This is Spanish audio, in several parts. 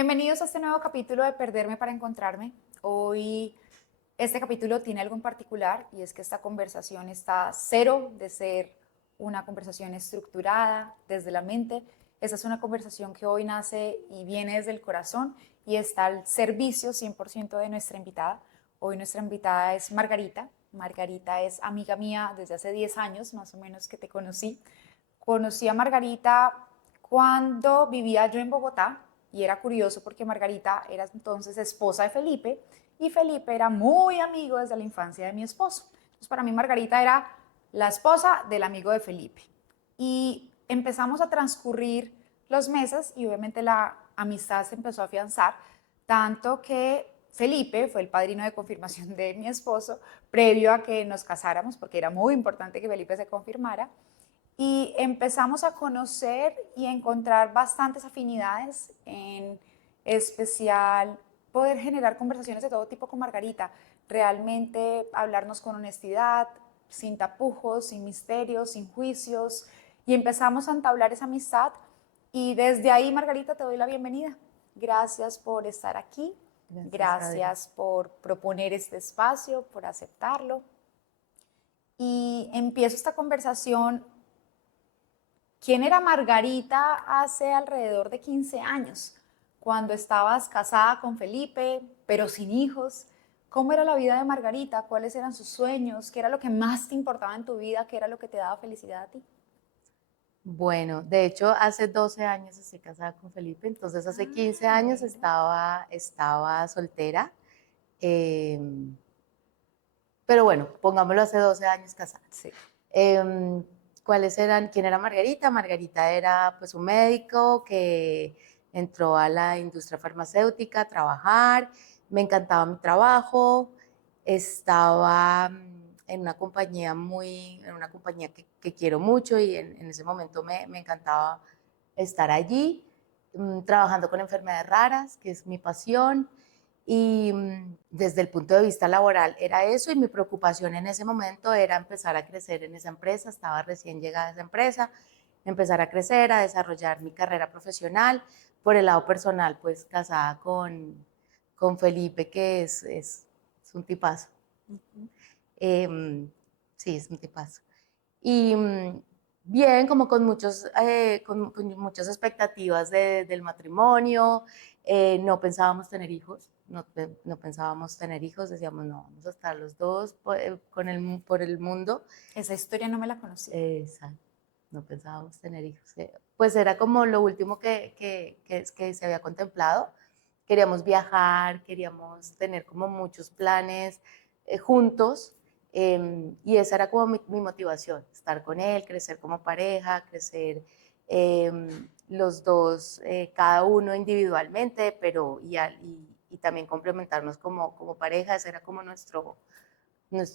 Bienvenidos a este nuevo capítulo de Perderme para Encontrarme. Hoy este capítulo tiene algo en particular y es que esta conversación está cero de ser una conversación estructurada desde la mente. Esta es una conversación que hoy nace y viene desde el corazón y está al servicio 100% de nuestra invitada. Hoy nuestra invitada es Margarita. Margarita es amiga mía desde hace 10 años más o menos que te conocí. Conocí a Margarita cuando vivía yo en Bogotá y era curioso porque Margarita era entonces esposa de Felipe y Felipe era muy amigo desde la infancia de mi esposo. Entonces para mí Margarita era la esposa del amigo de Felipe. Y empezamos a transcurrir los meses y obviamente la amistad se empezó a afianzar, tanto que Felipe fue el padrino de confirmación de mi esposo previo a que nos casáramos, porque era muy importante que Felipe se confirmara y empezamos a conocer y encontrar bastantes afinidades, en especial poder generar conversaciones de todo tipo con Margarita, realmente hablarnos con honestidad, sin tapujos, sin misterios, sin juicios, y empezamos a entablar esa amistad y desde ahí, Margarita, te doy la bienvenida. Gracias por estar aquí, Gracias, Adri. gracias por proponer este espacio, por aceptarlo. Y empiezo esta conversación. ¿Quién era Margarita hace alrededor de 15 años? Cuando estabas casada con Felipe, pero sin hijos. ¿Cómo era la vida de Margarita? ¿Cuáles eran sus sueños? ¿Qué era lo que más te importaba en tu vida? ¿Qué era lo que te daba felicidad a ti? Bueno, de hecho, hace 12 años estoy casada con Felipe, entonces hace 15 Ah, años mira. estaba soltera, em, pero bueno, pongámoslo hace 12 años casada. Sí. Em, ¿Cuáles eran? ¿Quién era Margarita? Margarita era pues un médico que entró a la industria farmacéutica a trabajar, me encantaba mi trabajo, estaba en una compañía que quiero mucho y en ese momento me encantaba estar allí, trabajando con enfermedades raras, que es mi pasión. Y desde el punto de vista laboral era eso y mi preocupación en ese momento era empezar a crecer en esa empresa, estaba recién llegada a esa empresa, empezar a crecer, a desarrollar mi carrera profesional. Por el lado personal, pues casada con Felipe, que es un tipazo. Sí, es un tipazo. Y bien, como con muchas expectativas del matrimonio, no pensábamos tener hijos, no pensábamos tener hijos, decíamos, no, vamos a estar los dos por el mundo. Esa historia no me la conocí. Exacto, no pensábamos tener hijos. Pues era como lo último que se había contemplado. Queríamos viajar, queríamos tener como muchos planes juntos, y esa era como mi motivación, estar con él, crecer como pareja, crecer los dos, cada uno individualmente, pero y también complementarnos como pareja. Ese era como nuestro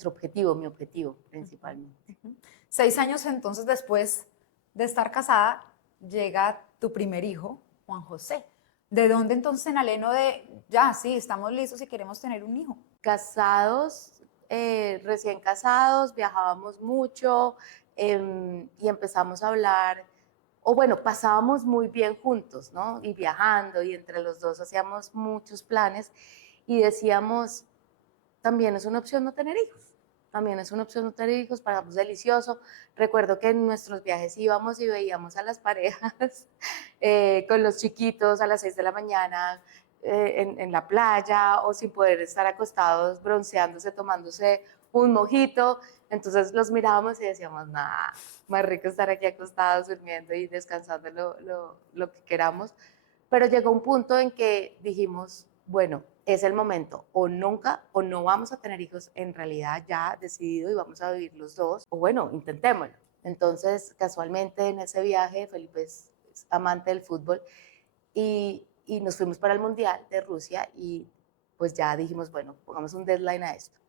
objetivo, mi objetivo principalmente. 6 años entonces después de estar casada, llega tu primer hijo, Juan José. ¿De dónde entonces en aleno de, ya, sí, estamos listos y queremos tener un hijo? Casados, recién casados, viajábamos mucho, y empezamos a hablar, o bueno, pasábamos muy bien juntos, ¿no? Y viajando, y entre los dos hacíamos muchos planes y decíamos, también es una opción no tener hijos. También es una opción no tener hijos, pasamos delicioso. Recuerdo que en nuestros viajes íbamos y veíamos a las parejas con los chiquitos a las 6 de la mañana en la playa, o sin poder estar acostados bronceándose, tomándose un mojito. Entonces los mirábamos y decíamos, nada, más rico estar aquí acostados, durmiendo y descansando lo que queramos. Pero llegó un punto en que dijimos, bueno, es el momento, o nunca, o no vamos a tener hijos en realidad ya decidido y vamos a vivir los dos, o bueno, intentémoslo. Entonces, casualmente en ese viaje, Felipe es amante del fútbol y nos fuimos para el Mundial de Rusia y pues ya dijimos, bueno, pongamos un deadline a esto.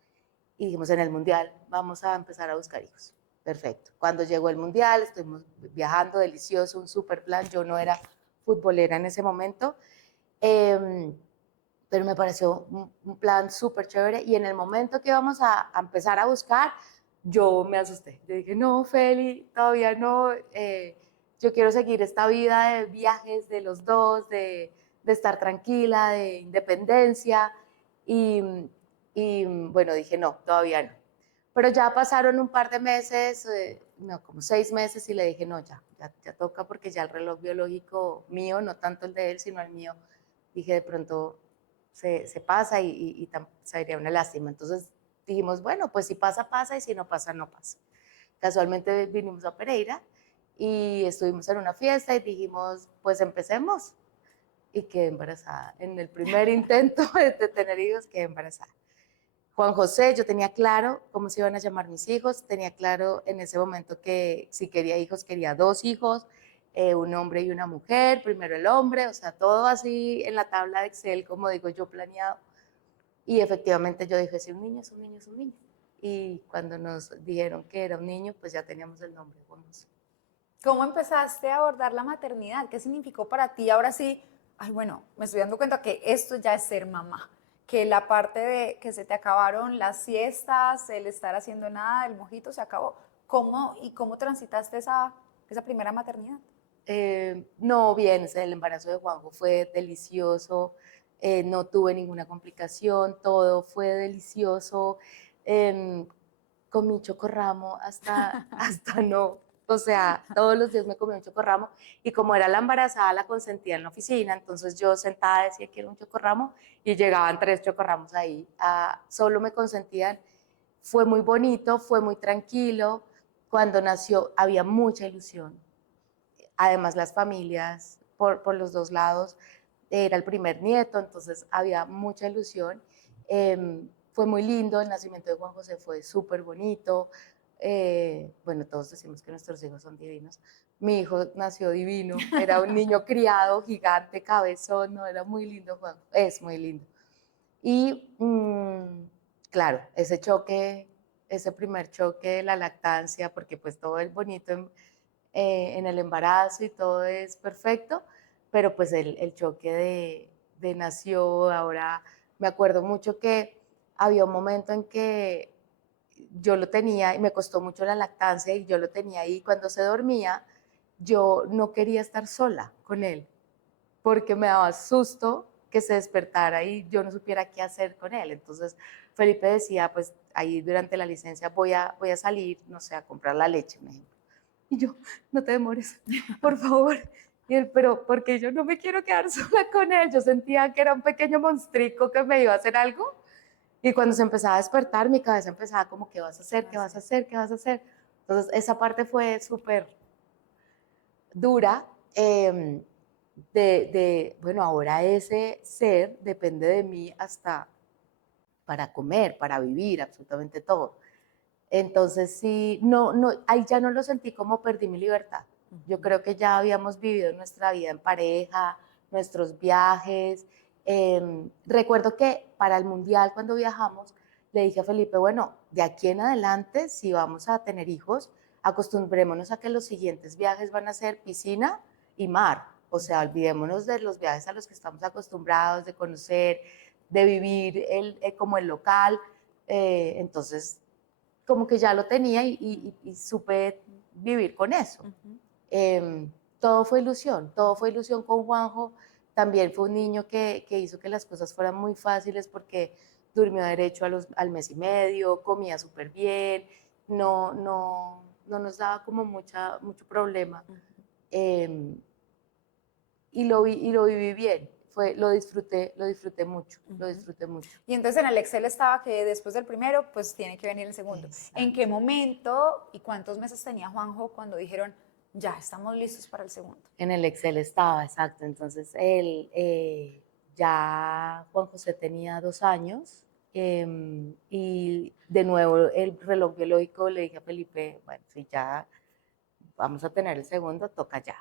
Y dijimos, en el Mundial vamos a empezar a buscar hijos. Perfecto. Cuando llegó el Mundial, estuvimos viajando, delicioso, un super plan. Yo no era futbolera en ese momento, eh, pero me pareció un plan súper chévere. Y en el momento que íbamos a empezar a buscar, yo me asusté. Yo dije, no, Feli, todavía no. Yo quiero seguir esta vida de viajes de los dos, de estar tranquila, de independencia, y bueno, dije, no, todavía no. Pero ya pasaron un par de meses, no, como 6 meses, y le dije, no, ya toca, porque ya el reloj biológico mío, no tanto el de él, sino el mío, dije, de pronto se pasa y sería una lástima. Entonces dijimos, bueno, pues si pasa, pasa, y si no pasa, no pasa. Casualmente vinimos a Pereira y estuvimos en una fiesta y dijimos, pues empecemos. Y quedé embarazada. En el primer intento de tener hijos, quedé embarazada. Juan José, yo tenía claro cómo se iban a llamar mis hijos, tenía claro en ese momento que si quería hijos, quería 2 hijos, un hombre y una mujer, primero el hombre, o sea, todo así en la tabla de Excel, como digo yo, planeado. Y efectivamente yo dije, sí, un niño, es un niño, es un niño. Y cuando nos dijeron que era un niño, pues ya teníamos el nombre, Juan José. ¿Cómo empezaste a abordar la maternidad? ¿Qué significó para ti? Ahora sí, ay, bueno, me estoy dando cuenta que esto ya es ser mamá, que la parte de que se te acabaron las siestas, el estar haciendo nada, el mojito se acabó. ¿Cómo transitaste esa primera maternidad? No, bien, el embarazo de Juanjo fue delicioso, no tuve ninguna complicación, todo fue delicioso. Eh, Comí chocorramo hasta no, o sea, todos los días me comí un chocorramo, y como era la embarazada, la consentía en la oficina, entonces yo sentada decía quiero un chocorramo y llegaban 3 chocorramos ahí, solo me consentían. Fue muy bonito, fue muy tranquilo. Cuando nació había mucha ilusión. Además, las familias por los 2 lados, era el primer nieto, entonces había mucha ilusión. Fue muy lindo, el nacimiento de Juan José fue súper bonito. Bueno, todos decimos que nuestros hijos son divinos. Mi hijo nació divino, era un niño criado, gigante, cabezón, no, era muy lindo Juan, es muy lindo. Y claro, ese choque, ese primer choque de la lactancia, porque pues todo es bonito en el embarazo y todo es perfecto, pero pues el choque de nació, ahora me acuerdo mucho que había un momento en que yo lo tenía y me costó mucho la lactancia y yo lo tenía ahí, cuando se dormía yo no quería estar sola con él porque me daba susto que se despertara y yo no supiera qué hacer con él. Entonces Felipe decía, pues ahí durante la licencia voy a salir, no sé, a comprar la leche, un ejemplo. Y yo, no te demores, por favor. Y él, pero porque yo no me quiero quedar sola con él. Yo sentía que era un pequeño monstrico que me iba a hacer algo. Y cuando se empezaba a despertar, mi cabeza empezaba como, ¿qué vas a hacer? ¿Qué vas a hacer? ¿Qué vas a hacer? Entonces, esa parte fue súper dura. Bueno, ahora ese ser depende de mí hasta para comer, para vivir, absolutamente todo. Entonces sí, ahí ya no lo sentí como perdí mi libertad. Yo creo que ya habíamos vivido nuestra vida en pareja, nuestros viajes. Recuerdo que para el Mundial, cuando viajamos, le dije a Felipe, bueno, de aquí en adelante, si vamos a tener hijos, acostumbrémonos a que los siguientes viajes van a ser piscina y mar. O sea, olvidémonos de los viajes a los que estamos acostumbrados, de conocer, de vivir como el local. Entonces, como que ya lo tenía y supe vivir con eso. Todo fue ilusión con Juanjo. También fue un niño que hizo que las cosas fueran muy fáciles porque durmió derecho al mes y medio, comía súper bien, no nos daba como mucho problema. Y lo viví bien. Lo disfruté mucho, lo disfruté mucho. Y entonces en el Excel estaba que después del primero, pues tiene que venir el segundo. Exacto. ¿En qué momento y cuántos meses tenía Juanjo cuando dijeron, ya estamos listos para el segundo? En el Excel estaba, exacto. Entonces, ya Juan José tenía 2 años, y de nuevo el reloj biológico le dije a Felipe, bueno, si ya vamos a tener el segundo, toca ya.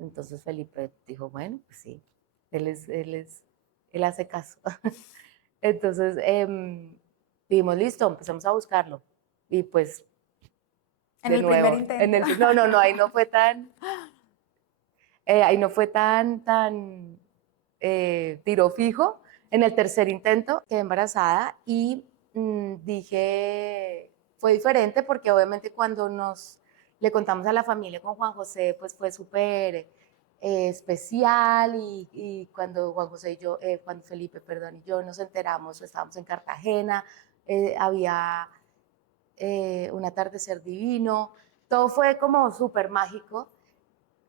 Entonces Felipe dijo, bueno, pues sí, él hace caso. Entonces dijimos, listo, empezamos a buscarlo. Y pues, En de el primer nuevo, intento. no, ahí no fue tan tiro fijo. En el tercer intento quedé embarazada y dije, fue diferente porque obviamente cuando le contamos a la familia con Juan José, pues fue súper especial y cuando Juan José y yo, cuando Felipe, perdón, y yo nos enteramos, estábamos en Cartagena, había un atardecer divino, todo fue como súper mágico.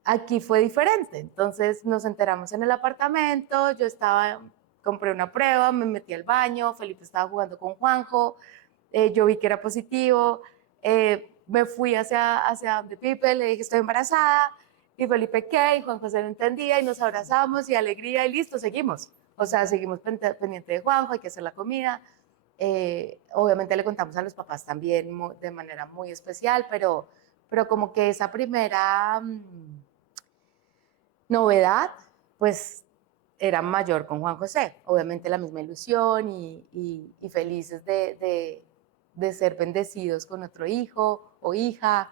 Aquí fue diferente, entonces nos enteramos en el apartamento, yo estaba, compré una prueba, me metí al baño, Felipe estaba jugando con Juanjo, yo vi que era positivo, me fui hacia donde Pipe, le dije estoy embarazada, y Felipe qué, y Juan José no entendía, y nos abrazamos, y alegría, y listo, seguimos. O sea, seguimos pendiente de Juanjo, hay que hacer la comida. Obviamente le contamos a los papás también de manera muy especial, pero como que esa primera novedad, pues era mayor con Juan José. Obviamente la misma ilusión y felices de ser bendecidos con otro hijo o hija,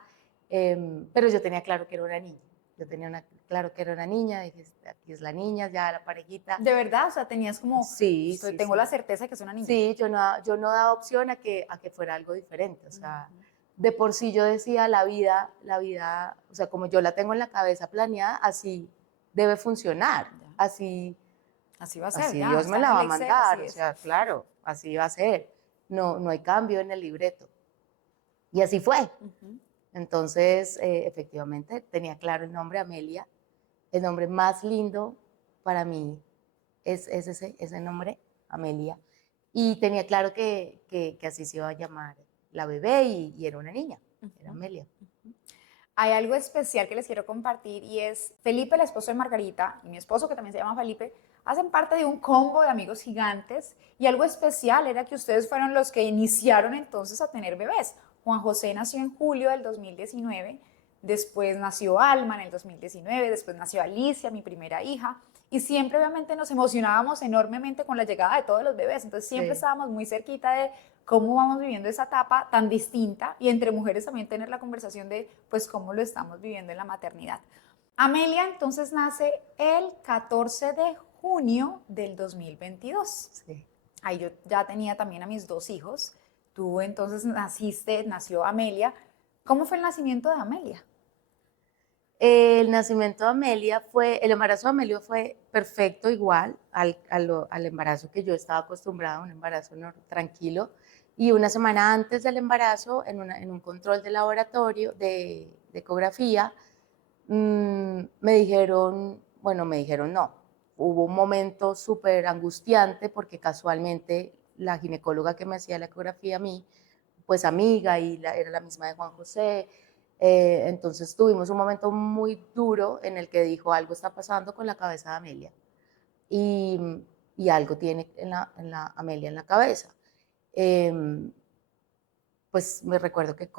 pero yo tenía claro que era una niña. Yo tenía claro que era una niña, dije, aquí es la niña, ya la parejita. ¿De verdad? O sea, tenías como, Sí, sí, tengo sí. la certeza de que es una niña. Sí, yo no daba opción a que fuera algo diferente. O sea, de por sí yo decía la vida, o sea, como yo la tengo en la cabeza planeada, así debe funcionar, así va a ser, ya, Dios me está en la el va a Excel, mandar, así o es. sea, claro, así va a ser, no hay cambio en el libreto. Y así fue. Entonces, efectivamente, tenía claro el nombre Amelia, el nombre más lindo para mí es ese nombre, Amelia, y tenía claro que así se iba a llamar la bebé y era una niña, era Amelia. Hay algo especial que les quiero compartir y es Felipe, el esposo de Margarita, y mi esposo, que también se llama Felipe, hacen parte de un combo de amigos gigantes y algo especial era que ustedes fueron los que iniciaron entonces a tener bebés. Juan José nació en julio del 2019, después nació Alma en el 2019, después nació Alicia, mi primera hija, y siempre obviamente nos emocionábamos enormemente con la llegada de todos los bebés, entonces siempre estábamos muy cerquita de cómo vamos viviendo esa etapa tan distinta y entre mujeres también tener la conversación de pues cómo lo estamos viviendo en la maternidad. Amelia entonces nace el 14 de junio del 2022. Sí. Ahí yo ya tenía también a mis dos hijos. Tú entonces nació Amelia. ¿Cómo fue el nacimiento de Amelia? El nacimiento de Amelia el embarazo de Amelia fue perfecto igual al embarazo que yo estaba acostumbrada, un embarazo tranquilo. Y una semana antes del embarazo, en un control de laboratorio de ecografía, me dijeron no, hubo un momento súper angustiante porque casualmente la ginecóloga que me hacía la ecografía a mí, pues amiga y era la misma de Juan José, entonces tuvimos un momento muy duro en el que dijo algo está pasando con la cabeza de Amelia y algo tiene en la Amelia en la cabeza. Pues me recuerdo que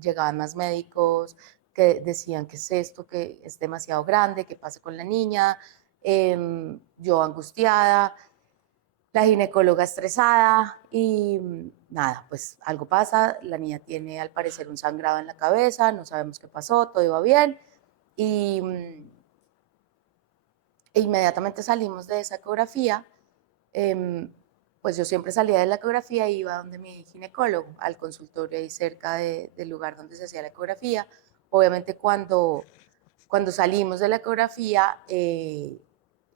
llegaban más médicos que decían que es esto, que es demasiado grande, que pasa con la niña, yo angustiada, la ginecóloga estresada y nada, pues algo pasa, la niña tiene al parecer un sangrado en la cabeza, no sabemos qué pasó, todo iba bien y inmediatamente salimos de esa ecografía, pues yo siempre salía de la ecografía e iba donde mi ginecólogo, al consultorio ahí cerca del lugar donde se hacía la ecografía. Obviamente cuando salimos de la ecografía,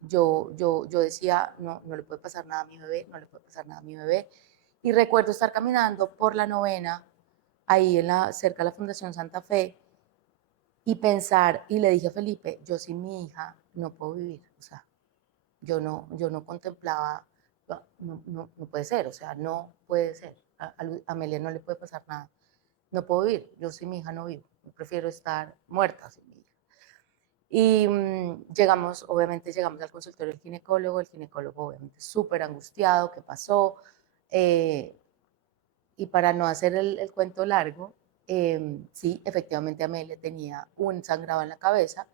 yo decía, no le puede pasar nada a mi bebé, no le puede pasar nada a mi bebé. Y recuerdo estar caminando por la novena, ahí cerca de la Fundación Santa Fe, y pensar, y le dije a Felipe, yo sin mi hija no puedo vivir, o sea, yo no contemplaba, no puede ser, o sea, no puede ser, a Amelia no le puede pasar nada, no puedo vivir, yo sin mi hija no vivo, prefiero estar muerta sin mi hija. Y obviamente llegamos al consultorio del ginecólogo, el ginecólogo obviamente súper angustiado, ¿qué pasó? Y para no hacer el cuento largo, sí, efectivamente Amelia tenía un sangrado en la cabeza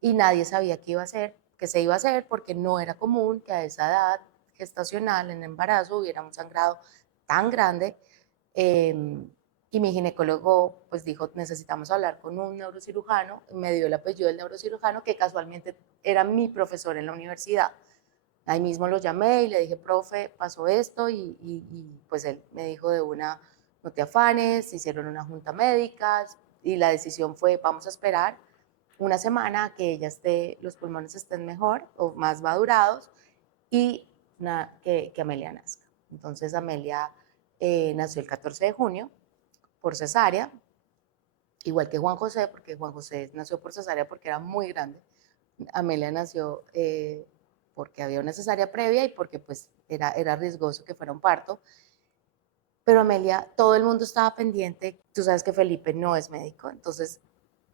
y nadie sabía qué se iba a hacer porque no era común que a esa edad gestacional, en embarazo, hubiera un sangrado tan grande. Y mi ginecólogo pues dijo, necesitamos hablar con un neurocirujano, me dio el apellido del neurocirujano que casualmente era mi profesor en la universidad. Ahí mismo lo llamé y le dije, profe, pasó esto y pues él me dijo de una, no te afanes, hicieron una junta médica y la decisión fue, vamos a esperar una semana a que ella los pulmones estén mejor o más madurados y que Amelia nazca. Entonces Amelia nació el 14 de junio por cesárea, igual que Juan José, porque Juan José nació por cesárea porque era muy grande. Amelia nació porque había una cesárea previa y porque pues era riesgoso que fuera un parto. Pero Amelia, todo el mundo estaba pendiente. Tú sabes que Felipe no es médico, entonces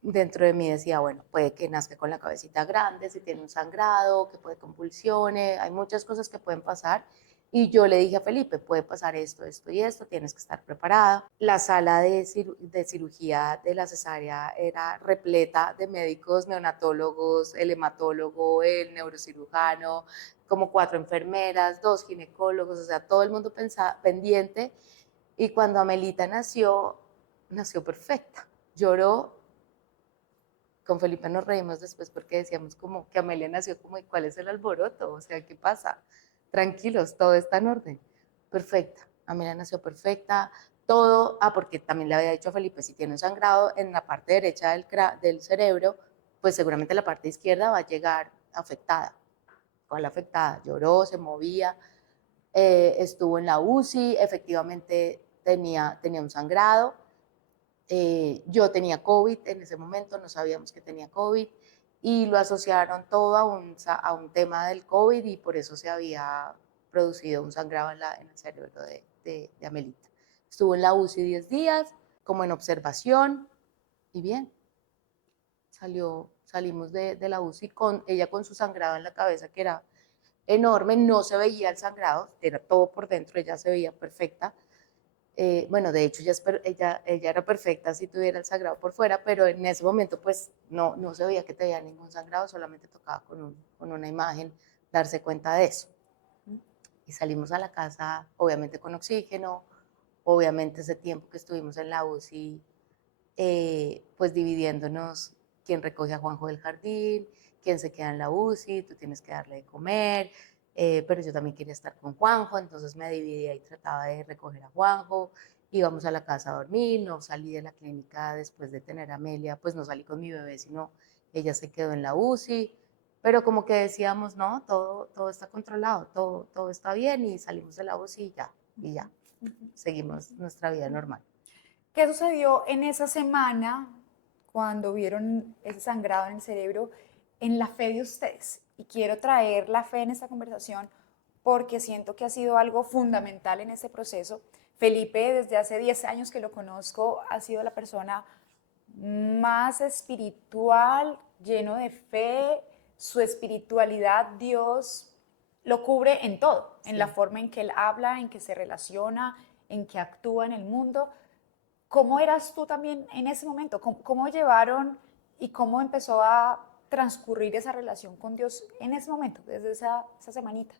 dentro de mí decía, bueno, puede que nazca con la cabecita grande, si tiene un sangrado, que puede convulsiones, hay muchas cosas que pueden pasar. Y yo le dije a Felipe, puede pasar esto, esto y esto, tienes que estar preparada. La sala de cirugía de la cesárea era repleta de médicos, neonatólogos, el hematólogo, el neurocirujano, como 4 enfermeras, 2 ginecólogos, o sea, todo el mundo pendiente. Y cuando Amelita nació perfecta. Lloró. Con Felipe nos reímos después porque decíamos como que Amelia nació como, ¿y cuál es el alboroto? O sea, ¿qué pasa? Tranquilos, todo está en orden. Perfecta. Amelia nació perfecta. Todo, porque también le había dicho a Felipe, si tiene un sangrado en la parte derecha del cerebro, pues seguramente la parte izquierda va a llegar afectada. ¿Cuál afectada? Lloró, se movía, estuvo en la UCI, efectivamente tenía un sangrado. Yo tenía COVID en ese momento, no sabíamos que tenía COVID y lo asociaron todo a un tema del COVID y por eso se había producido un sangrado en el cerebro de Amelita. Estuvo en la UCI 10 días, como en observación y bien, salimos de la UCI con ella con su sangrado en la cabeza que era enorme, no se veía el sangrado, era todo por dentro, ella se veía perfecta. Bueno, de hecho ella era perfecta si tuviera el sangrado por fuera, pero en ese momento pues no se veía que tenía ningún sangrado, solamente tocaba con una imagen darse cuenta de eso. Y salimos a la casa, obviamente con oxígeno, obviamente ese tiempo que estuvimos en la UCI, pues dividiéndonos quién recoge a Juanjo del jardín, quién se queda en la UCI, tú tienes que darle de comer, pero yo también quería estar con Juanjo, entonces me dividía y trataba de recoger a Juanjo, íbamos a la casa a dormir, no salí de la clínica después de tener a Amelia, pues no salí con mi bebé, sino ella se quedó en la UCI, pero como que decíamos, no, todo está controlado, todo está bien y salimos de la UCI y ya, seguimos nuestra vida normal. ¿Qué sucedió en esa semana cuando vieron ese sangrado en el cerebro en la fe de ustedes? Y quiero traer la fe en esta conversación porque siento que ha sido algo fundamental en este proceso. Felipe, desde hace 10 años que lo conozco, ha sido la persona más espiritual, lleno de fe. Su espiritualidad, Dios lo cubre en todo, en la forma en que él habla, en que se relaciona, en que actúa en el mundo. ¿Cómo eras tú también en ese momento? ¿Cómo llevaron y cómo empezó a transcurrir esa relación con Dios en ese momento, desde esa semanita?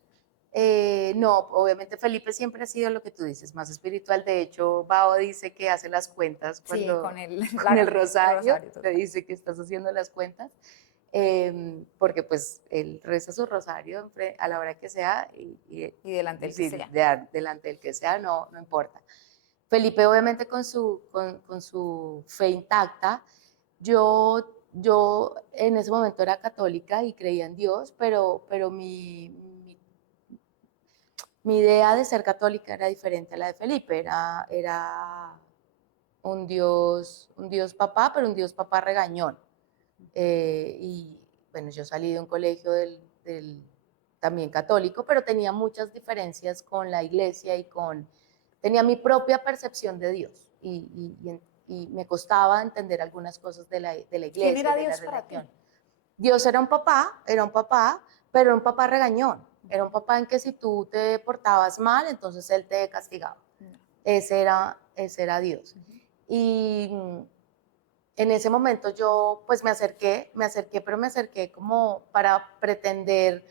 No, obviamente Felipe siempre ha sido lo que tú dices, más espiritual. De hecho, Bao dice que hace las cuentas Sí, con con el rosario, rosario te dice que estás haciendo las cuentas, porque pues él reza su rosario a la hora que sea y delante del sí, que sea. delante del que sea, no importa. Felipe obviamente con su fe intacta, yo en ese momento era católica y creía en Dios, pero mi idea de ser católica era diferente a la de Felipe, era un Dios papá, pero un Dios papá regañón. Y bueno, yo salí de un colegio también católico, pero tenía muchas diferencias con la iglesia tenía mi propia percepción de Dios y me costaba entender algunas cosas de la ¿Quién iglesia y era de la Dios para ti? religión. Dios era un papá, pero era un papá regañón. Era un papá en que si tú te portabas mal, entonces él te castigaba. Ese era Dios. Y en ese momento yo pues pero me acerqué como para pretender,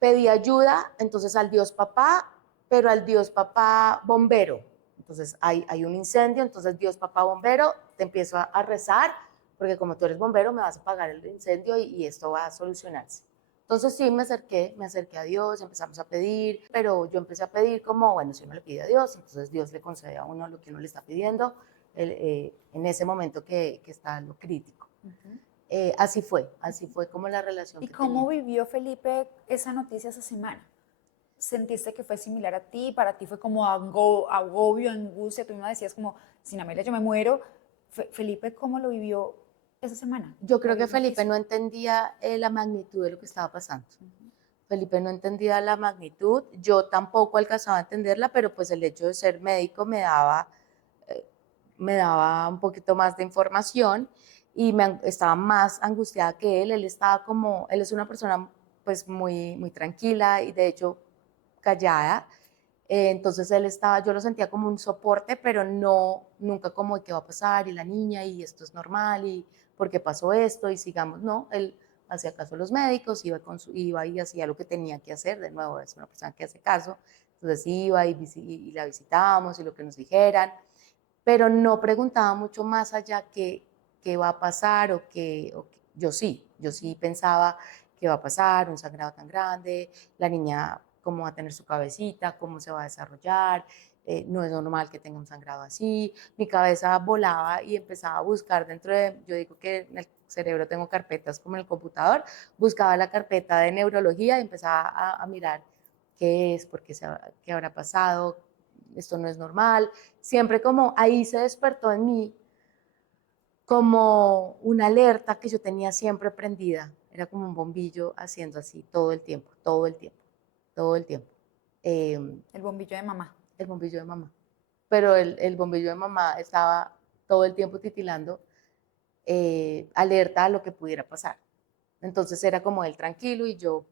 pedí ayuda, entonces al Dios papá, pero al Dios papá bombero. Entonces hay un incendio, entonces Dios papá bombero, te empiezo a rezar, porque como tú eres bombero me vas a apagar el incendio y esto va a solucionarse. Entonces sí, me acerqué a Dios, empezamos a pedir, pero yo empecé a pedir como, bueno, si uno le pide a Dios, entonces Dios le concede a uno lo que uno le está pidiendo. en ese momento que está lo crítico. Ujú. Así fue como la relación ¿Y que cómo tenía. vivió Felipe esa noticia esa semana? ¿Sentiste que fue similar a ti? ¿Para ti fue como agobio, angustia? Tú misma decías como, sin Amelia yo me muero. Felipe, ¿cómo lo vivió esa semana Yo de creo que la Felipe noticia? no entendía la magnitud de lo que estaba pasando. Ujú. Felipe no entendía la magnitud, yo tampoco alcanzaba a entenderla, pero pues el hecho de ser médico eh, me daba un poquito más de información y estaba más angustiada que él estaba como, él es una persona pues muy tranquila y de hecho callada, entonces él estaba, yo lo sentía como un soporte, pero no, nunca como qué va a pasar y la niña y esto es normal y por qué pasó esto y sigamos, no, él hacía caso a los médicos, iba y hacía lo que tenía que hacer, de nuevo es una persona que hace caso, entonces iba y la visitábamos y lo que nos dijeran, pero no preguntaba mucho más allá qué va a pasar yo sí pensaba qué va a pasar, un sangrado tan grande, la niña cómo va a tener su cabecita, cómo se va a desarrollar, no es normal que tenga un sangrado así, mi cabeza volaba y empezaba a buscar yo digo que en el cerebro tengo carpetas como en el computador, buscaba la carpeta de neurología y empezaba a mirar qué es, qué habrá pasado, esto no es normal, siempre como ahí se despertó en mí como una alerta que yo tenía siempre prendida, era como un bombillo haciendo así todo el tiempo, todo el tiempo, todo el tiempo. Eh, El bombillo de mamá. el bombillo de mamá. Pero el bombillo de mamá estaba todo el tiempo titilando, alerta a lo que pudiera pasar. Entonces era como él tranquilo y yo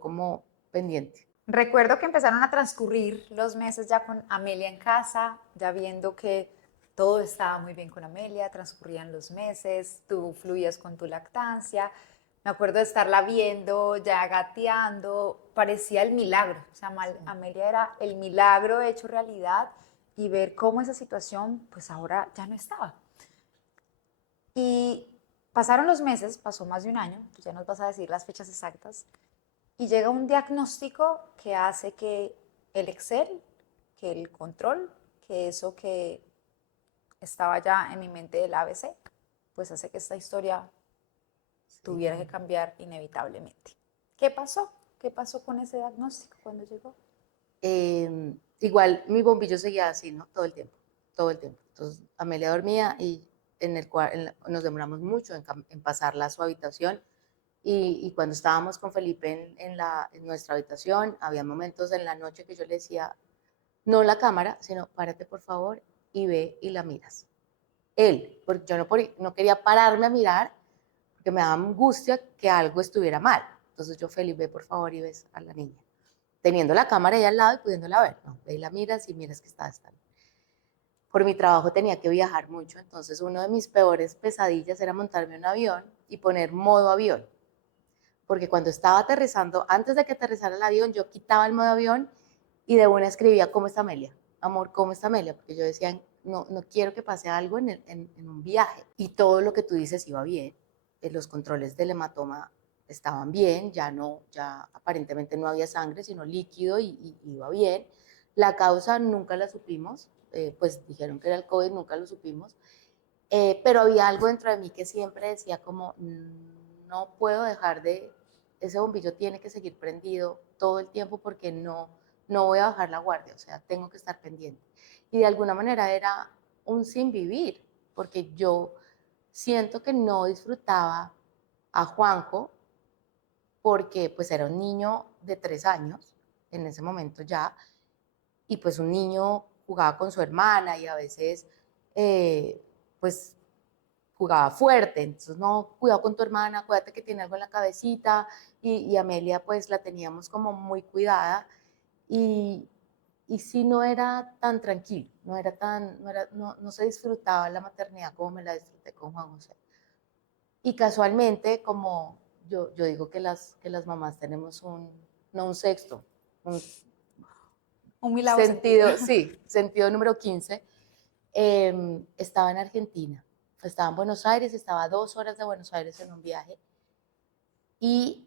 como pendiente. Recuerdo que empezaron a transcurrir los meses ya con Amelia en casa, ya viendo que todo estaba muy bien con Amelia, transcurrían los meses, tú fluías con tu lactancia. Me acuerdo de estarla viendo, ya gateando, parecía el milagro. O sea, Amelia era el milagro hecho realidad y ver cómo esa situación, pues ahora ya no estaba. Y pasaron los meses, pasó más de un año, tú ya nos vas a decir las fechas exactas, y llega un diagnóstico que hace que el Excel, que el control, que eso que estaba ya en mi mente del ABC, pues hace que esta historia tuviera que Sí. cambiar inevitablemente. ¿Qué pasó? ¿Qué pasó con ese diagnóstico cuando llegó? Igual mi bombillo seguía así, ¿no? Todo el tiempo, todo el tiempo. Entonces Amelia dormía y nos demoramos mucho en pasarla a su habitación y cuando estábamos con Felipe en nuestra habitación, había momentos en la noche que yo le decía, no la cámara, sino párate por favor y ve y la miras. Él, porque yo no quería pararme a mirar porque me daba angustia que algo estuviera mal. Entonces yo, Felipe, ve por favor y ves a la niña teniendo la cámara ahí al lado y pudiéndola ver. No, ahí la miras y miras que está. Por mi trabajo tenía que viajar mucho, entonces uno de mis peores pesadillas era montarme en un avión y poner modo avión. Porque cuando estaba aterrizando, antes de que aterrizara el avión, yo quitaba el modo avión y de una escribía, ¿cómo está Amelia? Amor, ¿cómo está Amelia? Porque yo decía, no quiero que pase algo en un viaje. Y todo lo que tú dices iba bien. Los controles del hematoma estaban bien, ya aparentemente no había sangre, sino líquido y iba bien. La causa nunca la supimos, pues dijeron que era el COVID, nunca lo supimos. Pero había algo dentro de mí que siempre decía como, no puedo dejar ese bombillo tiene que seguir prendido todo el tiempo porque no voy a bajar la guardia, o sea, tengo que estar pendiente. Y de alguna manera era un sin vivir, porque yo siento que no disfrutaba a Juanjo porque pues era un niño de 3 años en ese momento ya, y pues un niño jugaba con su hermana y a veces pues jugaba fuerte, entonces no, cuidado con tu hermana, cuídate que tiene algo en la cabecita y Amelia pues la teníamos como muy cuidada y, y sí no era tan tranquilo, no se disfrutaba la maternidad como me la disfruté con Juan José. Y casualmente, como yo digo que las mamás tenemos no un sexto, un Un milagro sentido. sentido, sí, sentido número 15, estaba en Argentina, estaba en Buenos Aires, estaba a 2 horas de Buenos Aires en un viaje y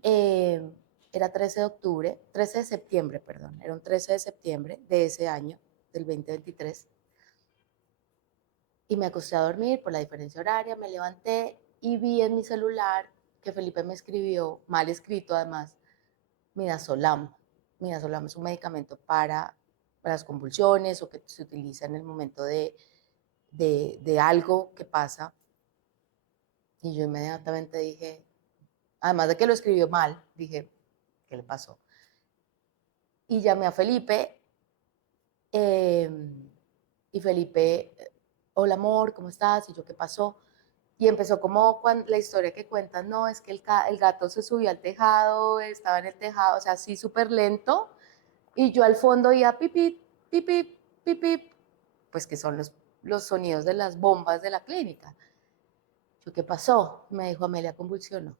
era 13 de septiembre, perdón, era un 13 de septiembre de ese año, del 2023. y me acosté a dormir por la diferencia horaria, me levanté y vi en mi celular que Felipe me escribió, mal escrito además, midazolam. Midazolam es un medicamento para las convulsiones o que se utiliza en el momento de algo que pasa. Y yo inmediatamente dije, además de que lo escribió mal, dije, ¿qué le pasó? Y llamé a Felipe eh, y Felipe, hola amor, ¿cómo estás? Y yo, ¿qué pasó? Y empezó como cuando, la historia que cuentan, no, es que el gato se subió al tejado, estaba en el tejado, o sea, así súper lento, y yo al fondo oía pipí, pipí, pipí, pues que son los sonidos de las bombas de la clínica. Yo, ¿qué pasó? Me dijo, Amelia convulsionó.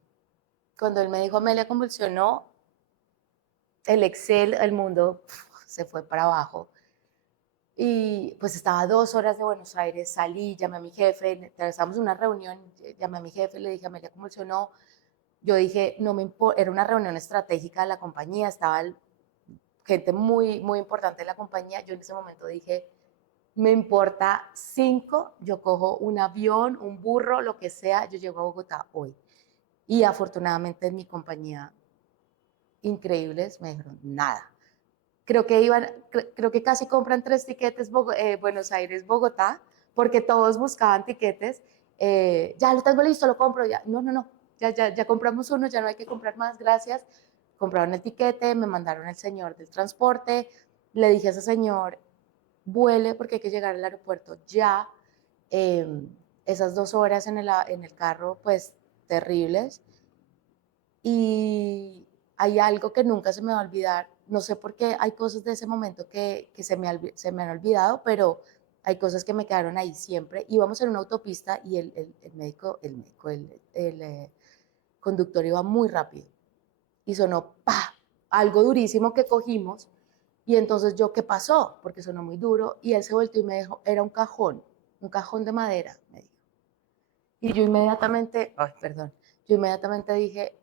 Cuando él me dijo, Amelia convulsionó, el Excel, el mundo se fue para abajo. Y pues estaba a 2 horas de Buenos Aires, salí, llamé a mi jefe, estábamos en una reunión, llamé a mi jefe, le dije, Amelia convulsionó. Yo dije, no me importa, era una reunión estratégica de la compañía, estaba gente muy, muy importante de la compañía. Yo en ese momento dije, me importa 5, yo cojo un avión, un burro, lo que sea, yo llego a Bogotá hoy. Y afortunadamente en mi compañía, increíbles, me dijeron, nada. Creo que casi compran 3 tiquetes Buenos Aires-Bogotá, porque todos buscaban tiquetes. Ya lo tengo listo, lo compro. Ya. No, no, no, ya compramos uno, ya no hay que comprar más, gracias. Compraron el tiquete, me mandaron el señor del transporte. Le dije a ese señor, vuele porque hay que llegar al aeropuerto ya. Esas 2 horas en el carro, pues terribles. Y hay algo que nunca se me va a olvidar. No sé por qué hay cosas de ese momento que se me han olvidado, pero hay cosas que me quedaron ahí siempre. Íbamos en una autopista y el conductor iba muy rápido y sonó ¡pa! Algo durísimo que cogimos. Y entonces yo, ¿qué pasó? Porque sonó muy duro y él se volteó y me dijo, era un cajón de madera, me dijo. Y yo inmediatamente, ay, perdón, yo inmediatamente dije,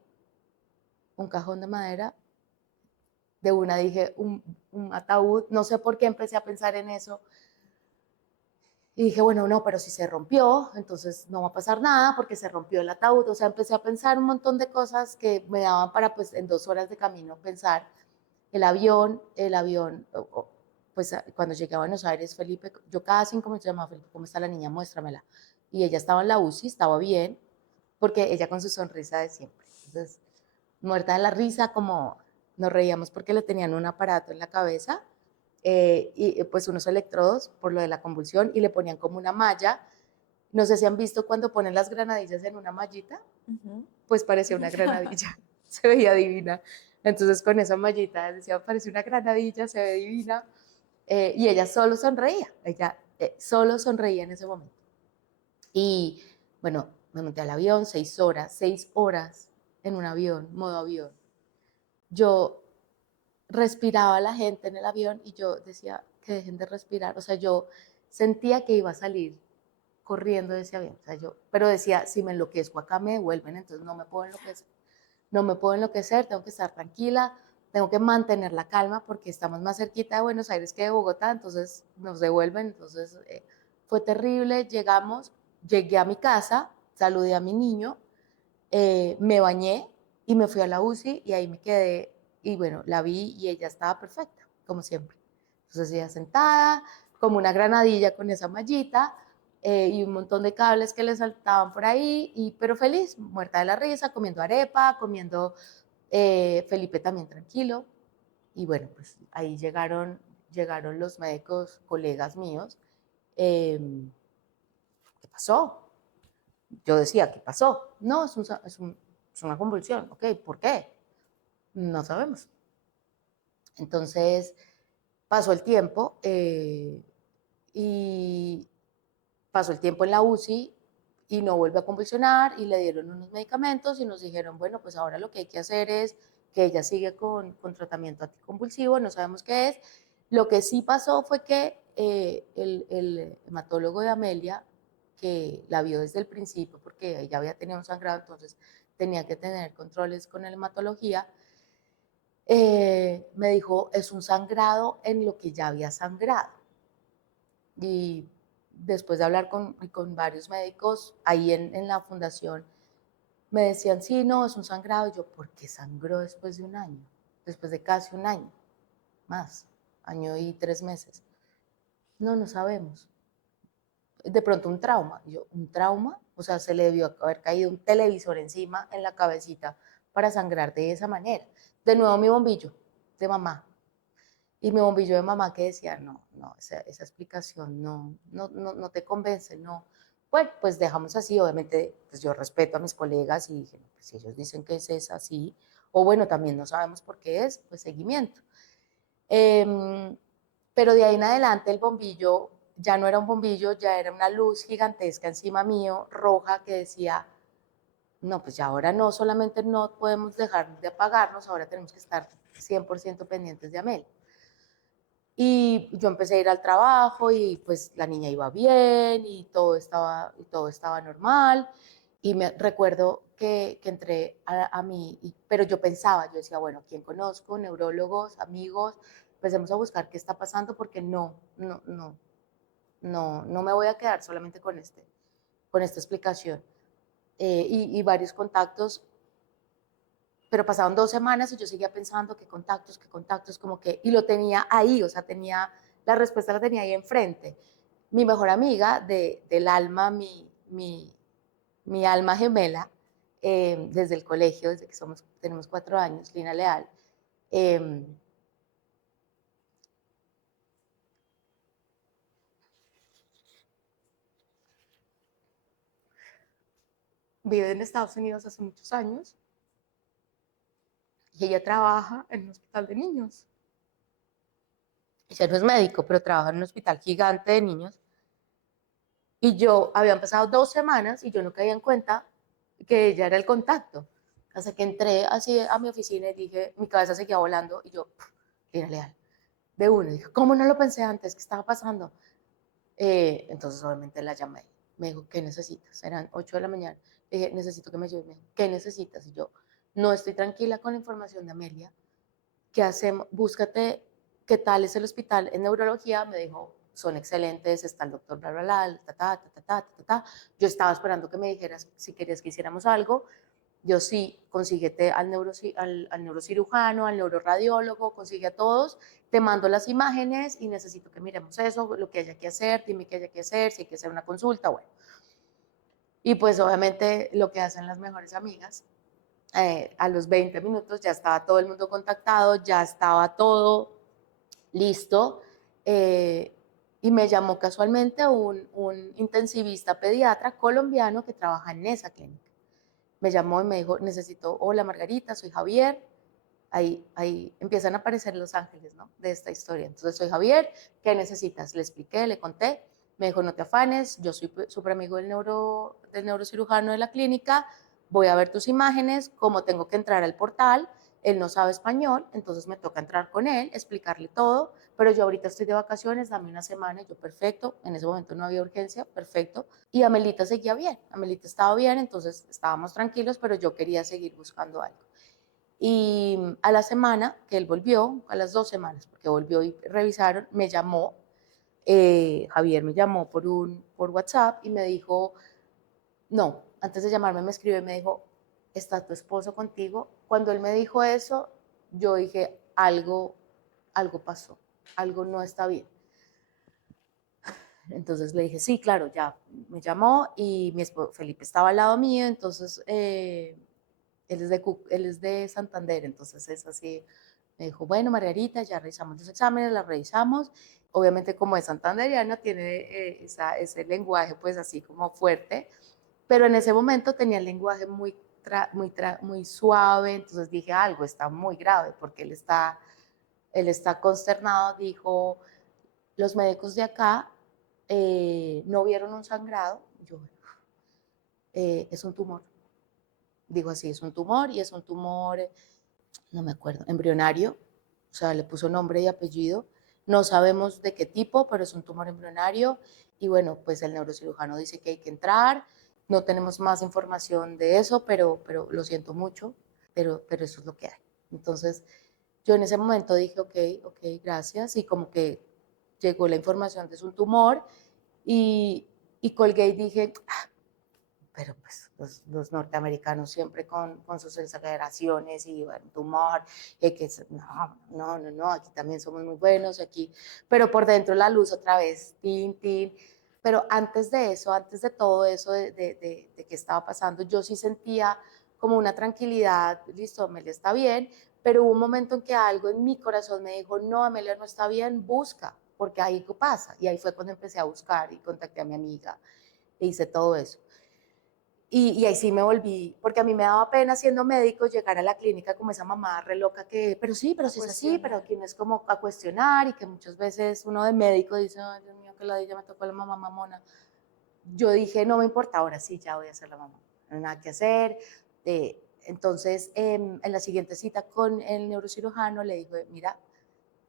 un cajón de madera, de una dije un ataúd, no sé por qué empecé a pensar en eso. Y dije, bueno, no, pero si se rompió, entonces no va a pasar nada porque se rompió el ataúd. O sea, empecé a pensar un montón de cosas que me daban para, pues, en 2 horas de camino pensar. El avión, pues cuando llegué a Buenos Aires, Felipe, yo cada 5 minutos llamaba a Felipe, ¿cómo está la niña? Muéstramela. Y ella estaba en la UCI, estaba bien, porque ella con su sonrisa de siempre. Entonces, muerta de la risa, como nos reíamos porque le tenían un aparato en la cabeza y pues unos electrodos por lo de la convulsión y le ponían como una malla. No sé si han visto cuando ponen las granadillas en una mallita, pues parecía una granadilla, se veía divina. Entonces con esa mallita decía, parece una granadilla, se ve divina. Y ella solo sonreía en ese momento. Y bueno, me monté al avión, 6 horas en un avión, modo avión. Yo respiraba a la gente en el avión y yo decía que dejen de respirar. O sea, yo sentía que iba a salir corriendo de ese avión. O sea, pero decía, si me enloquezco acá me devuelven, entonces no me puedo enloquecer. No me puedo enloquecer, tengo que estar tranquila, tengo que mantener la calma porque estamos más cerquita de Buenos Aires que de Bogotá, entonces nos devuelven. Entonces fue terrible, llegué a mi casa, saludé a mi niño, me bañé y me fui a la UCI y ahí me quedé y bueno, la vi y ella estaba perfecta, como siempre. Entonces ella sentada, como una granadilla con esa mallita y un montón de cables que le saltaban por ahí, pero feliz, muerta de la risa, comiendo arepa, comiendo Felipe también tranquilo. Y bueno, pues ahí llegaron los médicos, colegas míos. Eh, ¿Qué pasó? Yo decía, ¿qué pasó? No, es una convulsión. Ok, ¿por qué? No sabemos. Entonces pasó el tiempo y pasó el tiempo en la UCI y no vuelve a convulsionar y le dieron unos medicamentos y nos dijeron, bueno, pues ahora lo que hay que hacer es que ella sigue con tratamiento anticonvulsivo, no sabemos qué es. Lo que sí pasó fue que el hematólogo de Amelia, que la vio desde el principio porque ella había tenido un sangrado, entonces tenía que tener controles con la hematología, me dijo, es un sangrado en lo que ya había sangrado. Y después de hablar con varios médicos ahí en la fundación, me decían, sí, no, es un sangrado. Y yo, ¿por qué sangró después de un año? Después de casi un año, más, año y 3 meses. No, no sabemos. De pronto un trauma. Y yo, ¿un trauma? O sea, se le debió haber caído un televisor encima en la cabecita para sangrar de esa manera. De nuevo mi bombillo de mamá. Y mi bombillo de mamá que decía, no, no, esa explicación no te convence, no. Bueno, pues dejamos así, obviamente, pues yo respeto a mis colegas y dije, no, pues si ellos dicen que es así, o bueno, también no sabemos por qué es, pues seguimiento. Pero de ahí en adelante el bombillo ya no era un bombillo, ya era una luz gigantesca encima mío, roja, que decía, no, pues ya ahora no solamente no podemos dejar de apagarnos, ahora tenemos que estar 100% pendientes de Amel. Y yo empecé a ir al trabajo y pues la niña iba bien y todo estaba normal. Y me recuerdo que entré a mí, pero yo pensaba, yo decía, bueno, ¿quién conozco? Neurólogos, amigos, empecemos a buscar qué está pasando porque no me voy a quedar solamente con esta explicación. Y varios contactos, pero pasaron 2 semanas y yo seguía pensando qué contactos, como que, y lo tenía ahí, o sea, la respuesta la tenía ahí enfrente. Mi mejor amiga del alma, mi alma gemela, desde el colegio, desde que tenemos 4 años, Lina Leal, eh, vive en Estados Unidos hace muchos años y ella trabaja en un hospital de niños. Ella no es médico, pero trabaja en un hospital gigante de niños. Y yo, habían pasado 2 semanas y yo no caía en cuenta que ella era el contacto. Hasta que entré así a mi oficina y dije, mi cabeza seguía volando y yo, Lina Leal, de uno. Dije, ¿cómo no lo pensé antes? ¿Qué estaba pasando? Entonces obviamente la llamé. Me dijo, ¿qué necesitas? Eran 8 de la mañana. Le dije, necesito que me ayudes. Me dijo, ¿qué necesitas? Y yo, no estoy tranquila con la información de Amelia. ¿Qué hacemos? Búscate qué tal es el hospital en neurología. Me dijo, son excelentes, está el doctor bla, bla, bla, ta, ta, ta, ta, ta, ta, ta. Yo estaba esperando que me dijeras si querías que hiciéramos algo. Yo sí, consíguete al neurocirujano, al neuroradiólogo, consigue a todos, te mando las imágenes y necesito que miremos eso, lo que haya que hacer, dime qué haya que hacer, si hay que hacer una consulta, bueno. Y pues obviamente lo que hacen las mejores amigas, a los 20 minutos ya estaba todo el mundo contactado, ya estaba todo listo. eh, y me llamó casualmente un intensivista pediatra colombiano que trabaja en esa clínica. Me llamó y me dijo, necesito, hola Margarita, soy Javier. Ahí empiezan a aparecer los ángeles, ¿no? De esta historia. Entonces, soy Javier, ¿qué necesitas? Le expliqué, le conté. Me dijo, no te afanes, yo soy súper amigo del neurocirujano de la clínica, voy a ver tus imágenes, como tengo que entrar al portal, él no sabe español, entonces me toca entrar con él, explicarle todo, pero yo ahorita estoy de vacaciones, dame una semana, y yo perfecto, en ese momento no había urgencia, perfecto, y Amelita seguía bien, Amelita estaba bien, entonces estábamos tranquilos, pero yo quería seguir buscando algo. Y a la semana que él volvió, a las 2 semanas, porque volvió y revisaron, me llamó, Javier me llamó por WhatsApp y me dijo, no, antes de llamarme me escribió y me dijo, ¿está tu esposo contigo? Cuando él me dijo eso, yo dije, algo pasó, algo no está bien. Entonces le dije, sí, claro, ya me llamó y mi esposo Felipe estaba al lado mío, entonces él es de Santander, entonces es así. Me dijo, bueno, Margarita, ya revisamos los exámenes, las revisamos. Obviamente, como es santanderiana, tiene ese lenguaje, pues así como fuerte, pero en ese momento tenía el lenguaje muy suave, entonces dije, algo está muy grave, porque él está consternado. Dijo, los médicos de acá no vieron un sangrado. Yo, es un tumor. Digo así, es un tumor y es un tumor, no me acuerdo, embrionario, o sea, le puso nombre y apellido. No sabemos de qué tipo, pero es un tumor embrionario. Y bueno, pues el neurocirujano dice que hay que entrar. No tenemos más información de eso, pero lo siento mucho, pero eso es lo que hay. Entonces, yo en ese momento dije, ok, gracias. Y como que llegó la información de su tumor y colgué y dije, "Ah, pero pues los norteamericanos siempre con sus exageraciones y bueno, tumor, y que no, aquí también somos muy buenos, aquí, pero por dentro la luz otra vez, tin, tin. Pero antes de eso, antes de todo eso, de que estaba pasando, yo sí sentía como una tranquilidad, listo, Amelia está bien, pero hubo un momento en que algo en mi corazón me dijo, no, Amelia no está bien, busca, porque ahí pasa. Y ahí fue cuando empecé a buscar y contacté a mi amiga e hice todo eso. Y ahí sí me volví, porque a mí me daba pena siendo médico llegar a la clínica como esa mamá re loca que, pero sí, pero A si es así, pero cuestionar. quien es como a cuestionar y que muchas veces uno de médico dice, ay Dios mío, que la ya me tocó la mamá mamona. Yo dije, no me importa, ahora sí, ya voy a ser la mamá, no hay nada que hacer. Entonces, en la siguiente cita con el neurocirujano le dije, mira,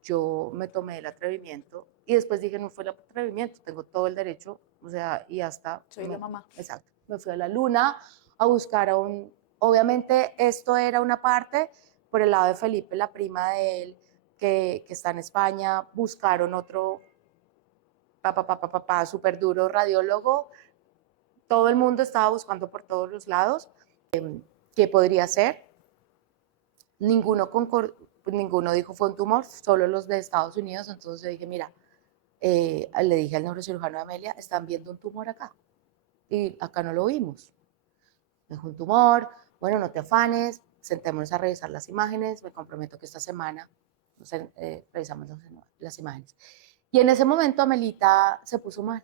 yo me tomé el atrevimiento y después dije, no fue el atrevimiento, tengo todo el derecho, o sea, y hasta, Soy la mamá. exacto, me fui a la luna a buscar a un, obviamente esto era una parte por el lado de Felipe, la prima de él, que está en España, buscaron otro súper duro radiólogo, todo el mundo estaba buscando por todos los lados qué podría ser, ninguno ninguno dijo fue un tumor, solo los de Estados Unidos, entonces yo dije, mira, le dije al neurocirujano de Amelia, están viendo un tumor acá, y acá no lo vimos. Me dijo un tumor, bueno, no te afanes, sentémonos a revisar las imágenes, me comprometo que esta semana revisamos las imágenes. Y en ese momento Amelita se puso mal,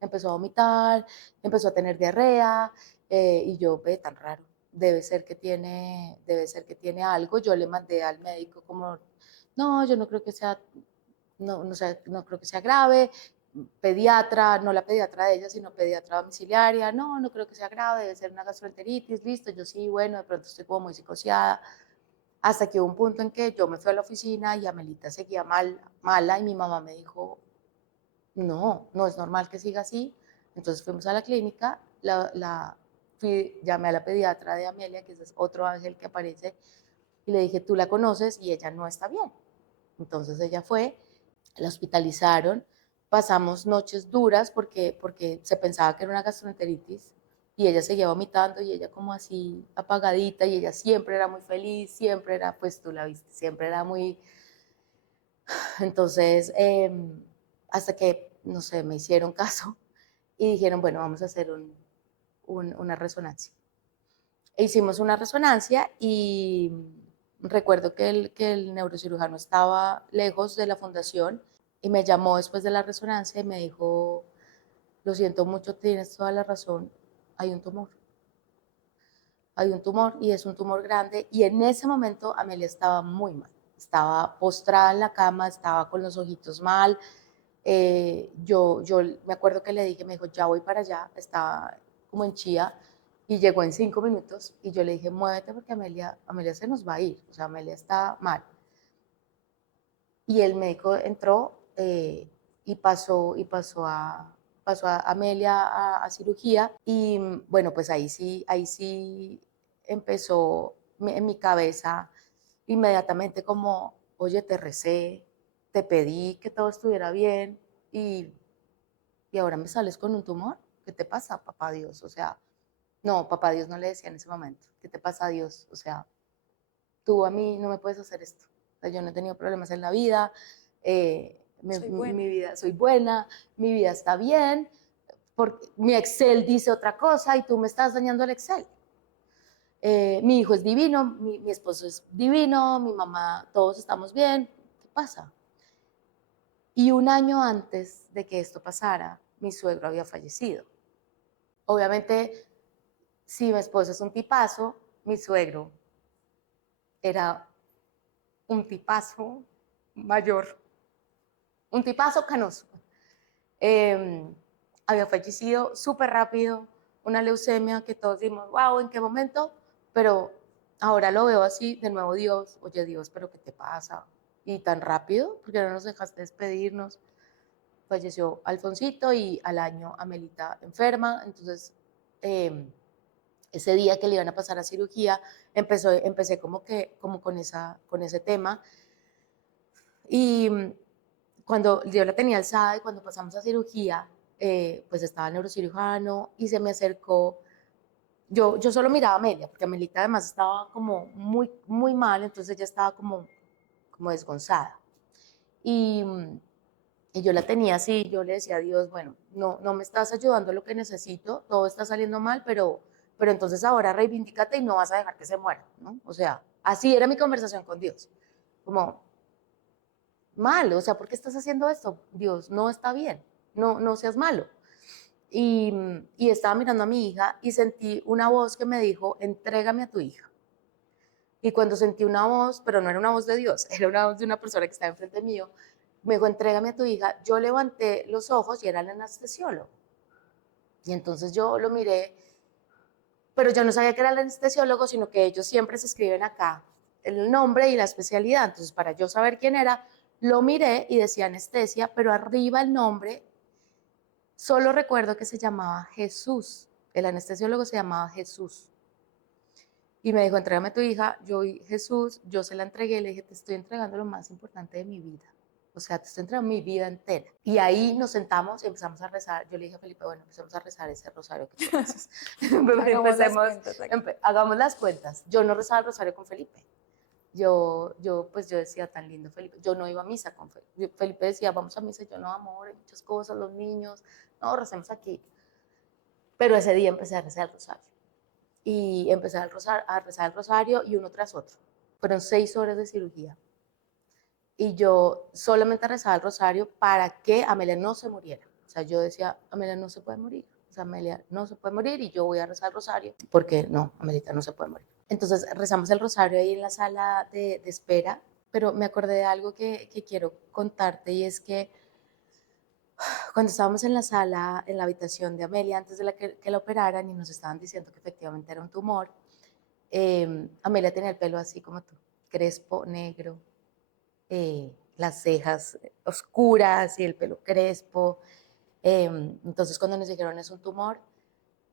empezó a vomitar, empezó a tener diarrea, y yo, ve, tan raro, debe ser que tiene algo. Yo le mandé al médico como, no, yo no creo que sea, no creo que sea grave, pediatra, no la pediatra de ella, sino pediatra domiciliaria, no creo que sea grave, debe ser una gastroenteritis, listo, yo sí, bueno, de pronto estoy como muy psicoseada, hasta que hubo un punto en que yo me fui a la oficina y Amelita seguía mala y mi mamá me dijo, no es normal que siga así, entonces fuimos a la clínica, llamé a la pediatra de Amelia, que es otro ángel que aparece, y le dije, tú la conoces y ella no está bien, entonces ella fue, la hospitalizaron, pasamos noches duras porque se pensaba que era una gastroenteritis y ella seguía vomitando y ella como así apagadita y ella siempre era muy feliz, siempre era, pues tú la viste, siempre era muy... Entonces, hasta que, no sé, me hicieron caso y dijeron, bueno, vamos a hacer una resonancia. E hicimos una resonancia y recuerdo que el neurocirujano estaba lejos de la fundación y me llamó después de la resonancia y me dijo, lo siento mucho, tienes toda la razón, hay un tumor. Hay un tumor y es un tumor grande y en ese momento Amelia estaba muy mal. Estaba postrada en la cama, estaba con los ojitos mal. Yo me acuerdo que le dije, me dijo, ya voy para allá, estaba como en Chía y llegó en 5 minutos y yo le dije, muévete porque Amelia se nos va a ir, o sea, Amelia está mal. Y el médico entró pasó a Amelia a cirugía y bueno, pues ahí sí empezó en mi cabeza inmediatamente como, oye, te recé, te pedí que todo estuviera bien y, y ahora me sales con un tumor. ¿Qué te pasa, papá Dios? O sea, no, papá Dios no le decía en ese momento. ¿Qué te pasa, Dios? O sea, tú a mí no me puedes hacer esto. O sea, yo no he tenido problemas en la vida, Soy mi buena. vida, soy buena, mi vida está bien, porque mi Excel dice otra cosa y tú me estás dañando el Excel. Mi hijo es divino, mi esposo es divino, mi mamá, todos estamos bien. ¿Qué pasa? Y un año antes de que esto pasara, mi suegro había fallecido. Obviamente, si mi esposo es un tipazo, mi suegro era un tipazo mayor, un tipazo canoso. Eh, Había fallecido súper rápido, una leucemia que todos dimos, wow, ¿en qué momento? Pero ahora lo veo así, de nuevo Dios, oye Dios, pero ¿qué te pasa? Y tan rápido, ¿por qué no nos dejaste despedirnos? Falleció Alfonsito y al año Amelita enferma, entonces ese día que le iban a pasar a cirugía, empecé como con ese tema y cuando yo la tenía alzada y cuando pasamos a cirugía, pues estaba el neurocirujano y se me acercó. Yo solo miraba a Amelia, porque Amelita además estaba como muy mal, entonces ella estaba como desgonzada. Y, y yo la tenía así, yo le decía a Dios, bueno, no me estás ayudando a lo que necesito, todo está saliendo mal, pero entonces ahora reivindícate y no vas a dejar que se muera, ¿no? O sea, así era mi conversación con Dios, como, mal, o sea, ¿por qué estás haciendo esto? Dios, no está bien, no seas malo. Y estaba mirando a mi hija y sentí una voz que me dijo, entrégame a tu hija. Y cuando sentí una voz, pero no era una voz de Dios, era una voz de una persona que estaba enfrente mío, me dijo, entrégame a tu hija. Yo levanté los ojos y era el anestesiólogo. Y entonces yo lo miré, pero yo no sabía que era el anestesiólogo, sino que ellos siempre se escriben acá el nombre y la especialidad. Entonces, para yo saber quién era, lo miré y decía anestesia, pero arriba el nombre, solo recuerdo que se llamaba Jesús. El anestesiólogo se llamaba Jesús. Y me dijo, entrégame a tu hija. Yo vi Jesús, yo se la entregué, le dije, te estoy entregando lo más importante de mi vida. O sea, te estoy entregando mi vida entera. Y ahí nos sentamos y empezamos a rezar. Yo le dije a Felipe, bueno, empezamos a rezar ese rosario que tú rezas. Hagamos las cuentas aquí. Hagamos las cuentas. Yo no rezaba el rosario con Felipe. Pues yo decía, tan lindo Felipe. Yo no iba a misa con Felipe. Felipe decía, vamos a misa. Y yo, no, amor, hay muchas cosas, los niños. No, recemos aquí. Pero ese día empecé a rezar el rosario. Y empecé a rezar el rosario y uno tras otro. Fueron 6 horas de cirugía. Y yo solamente rezaba el rosario para que Amelia no se muriera. O sea, yo decía, Amelia no se puede morir. O sea, Amelia no se puede morir y yo voy a rezar el rosario porque no, Amelita no se puede morir. Entonces rezamos el rosario ahí en la sala de espera, pero me acordé de algo que quiero contarte y es que cuando estábamos en la sala, en la habitación de Amelia, antes de que la operaran y nos estaban diciendo que efectivamente era un tumor, Amelia tenía el pelo así como tú, crespo, negro, las cejas oscuras y el pelo crespo. Entonces cuando nos dijeron es un tumor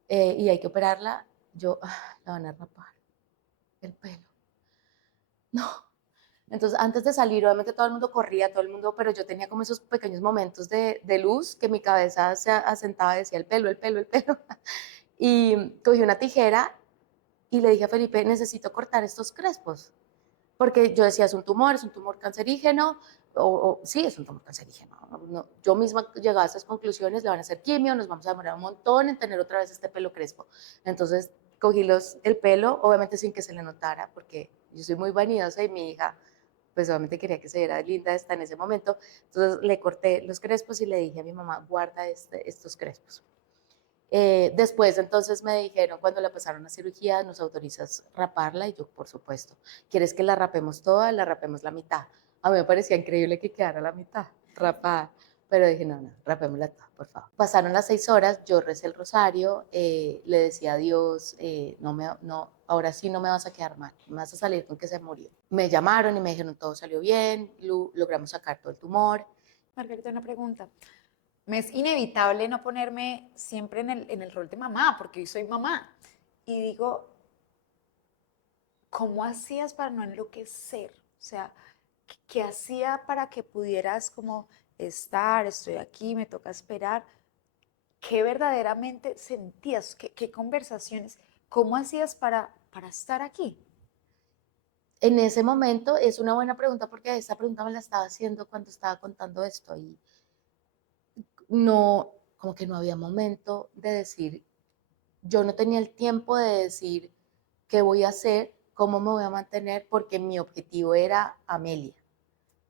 y hay que operarla, yo, la van a rapar el pelo. No. Entonces antes de salir, obviamente todo el mundo corría, todo el mundo, pero yo tenía como esos pequeños momentos de luz que mi cabeza se asentaba y decía el pelo, el pelo, el pelo. Y cogí una tijera y le dije a Felipe, necesito cortar estos crespos. Porque yo decía, es un tumor cancerígeno, sí, es un tumor cancerígeno. No, yo misma llegaba a esas conclusiones, le van a hacer quimio, nos vamos a demorar un montón en tener otra vez este pelo crespo. Entonces cogí el pelo, obviamente sin que se le notara, porque yo soy muy vanidosa y mi hija, pues obviamente quería que se viera linda esta en ese momento. Entonces le corté los crespos y le dije a mi mamá, guarda estos crespos. Después entonces me dijeron, cuando la pasaron a cirugía, ¿nos autorizas raparla? Y yo, por supuesto. ¿Quieres que la rapemos toda? La rapemos la mitad. A mí me parecía increíble que quedara la mitad rapada, pero dije, no, rapémosla toda, por favor. Pasaron las 6 horas, yo recé el rosario, le decía a Dios, ahora sí no me vas a quedar mal, me vas a salir con que se murió. Me llamaron y me dijeron, todo salió bien, logramos sacar todo el tumor. Margarita, una pregunta. Me es inevitable no ponerme siempre en el rol de mamá, porque hoy soy mamá. Y digo, ¿cómo hacías para no enloquecer? O sea, ¿qué hacía para que pudieras como estar, estoy aquí, me toca esperar? ¿Qué verdaderamente sentías? ¿Qué conversaciones? ¿Cómo hacías para estar aquí? En ese momento es una buena pregunta porque esa pregunta me la estaba haciendo cuando estaba contando esto y no, como que no había momento de decir, yo no tenía el tiempo de decir qué voy a hacer, cómo me voy a mantener, porque mi objetivo era Amelia.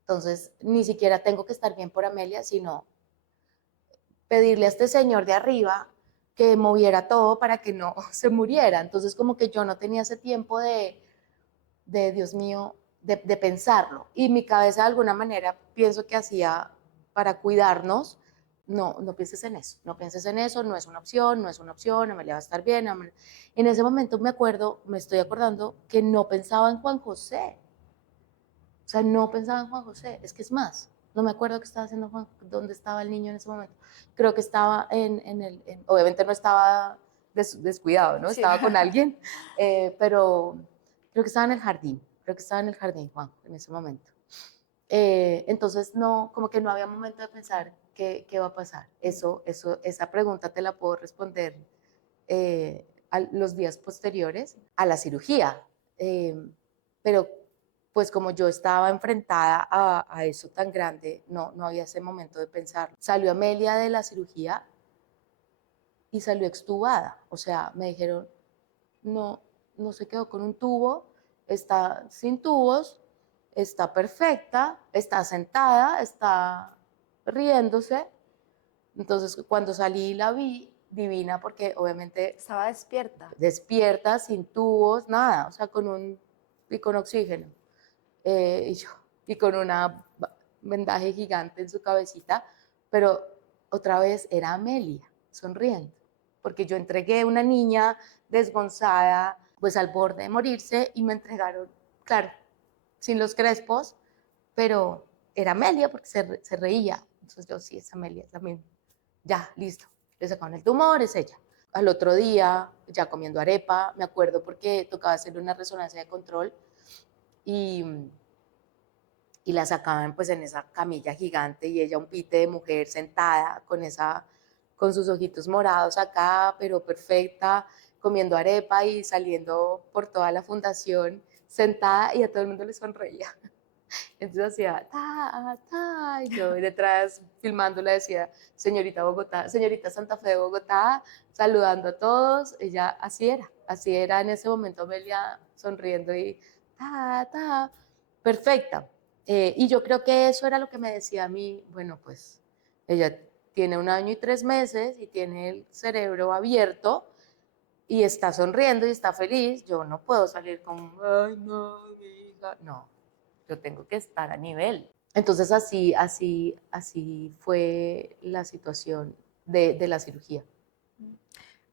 Entonces, ni siquiera tengo que estar bien por Amelia, sino pedirle a este señor de arriba que moviera todo para que no se muriera. Entonces, como que yo no tenía ese tiempo de Dios mío, de pensarlo. Y mi cabeza de alguna manera pienso que hacía para cuidarnos, no pienses en eso, no pienses en eso, no es una opción, no es una opción, Amelia va a estar bien. En ese momento me estoy acordando que no pensaba en Juan José. O sea, no pensaba en Juan José. Es que es más, no me acuerdo qué estaba haciendo Juan, dónde estaba el niño en ese momento. Creo que estaba obviamente no estaba descuidado, ¿no? Sí. Estaba con alguien, pero creo que estaba en el jardín. Creo que estaba en el jardín, Juan, en ese momento. Entonces, no, como que no había momento de pensar ¿qué va a pasar? Esa pregunta te la puedo responder a los días posteriores a la cirugía. Pero pues como yo estaba enfrentada a eso tan grande, no había ese momento de pensar. Salió Amelia de la cirugía y salió extubada. O sea, me dijeron, no, no se quedó con un tubo, está sin tubos, está perfecta, está sentada, está riéndose. Entonces, cuando salí la vi divina porque obviamente Estaba despierta. despierta, sin tubos, nada, o sea, y con oxígeno. Y con una vendaje gigante en su cabecita, pero otra vez era Amelia, sonriendo, porque yo entregué una niña desgonzada, pues al borde de morirse, y me entregaron, claro, sin los crespos, pero era Amelia porque se reía. Entonces yo, sí, es Amelia, es la misma. Ya, listo. Le sacaron el tumor, es ella. Al otro día, ya comiendo arepa, me acuerdo porque tocaba hacerle una resonancia de control y, y la sacaban pues en esa camilla gigante y ella un pite de mujer sentada con sus ojitos morados acá, pero perfecta, comiendo arepa y saliendo por toda la fundación sentada y a todo el mundo le sonreía. Entonces hacía ta, ta, y yo detrás filmándola decía, señorita Bogotá, señorita Santa Fe de Bogotá, saludando a todos. Ella así era en ese momento Amelia sonriendo y ta, ta, perfecta. Y yo creo que eso era lo que me decía a mí, bueno, pues ella tiene 1 año y 3 meses y tiene el cerebro abierto y está sonriendo y está feliz. Yo no puedo salir con, ay, no, mi hija, no, yo tengo que estar a nivel. Entonces así fue la situación de la cirugía.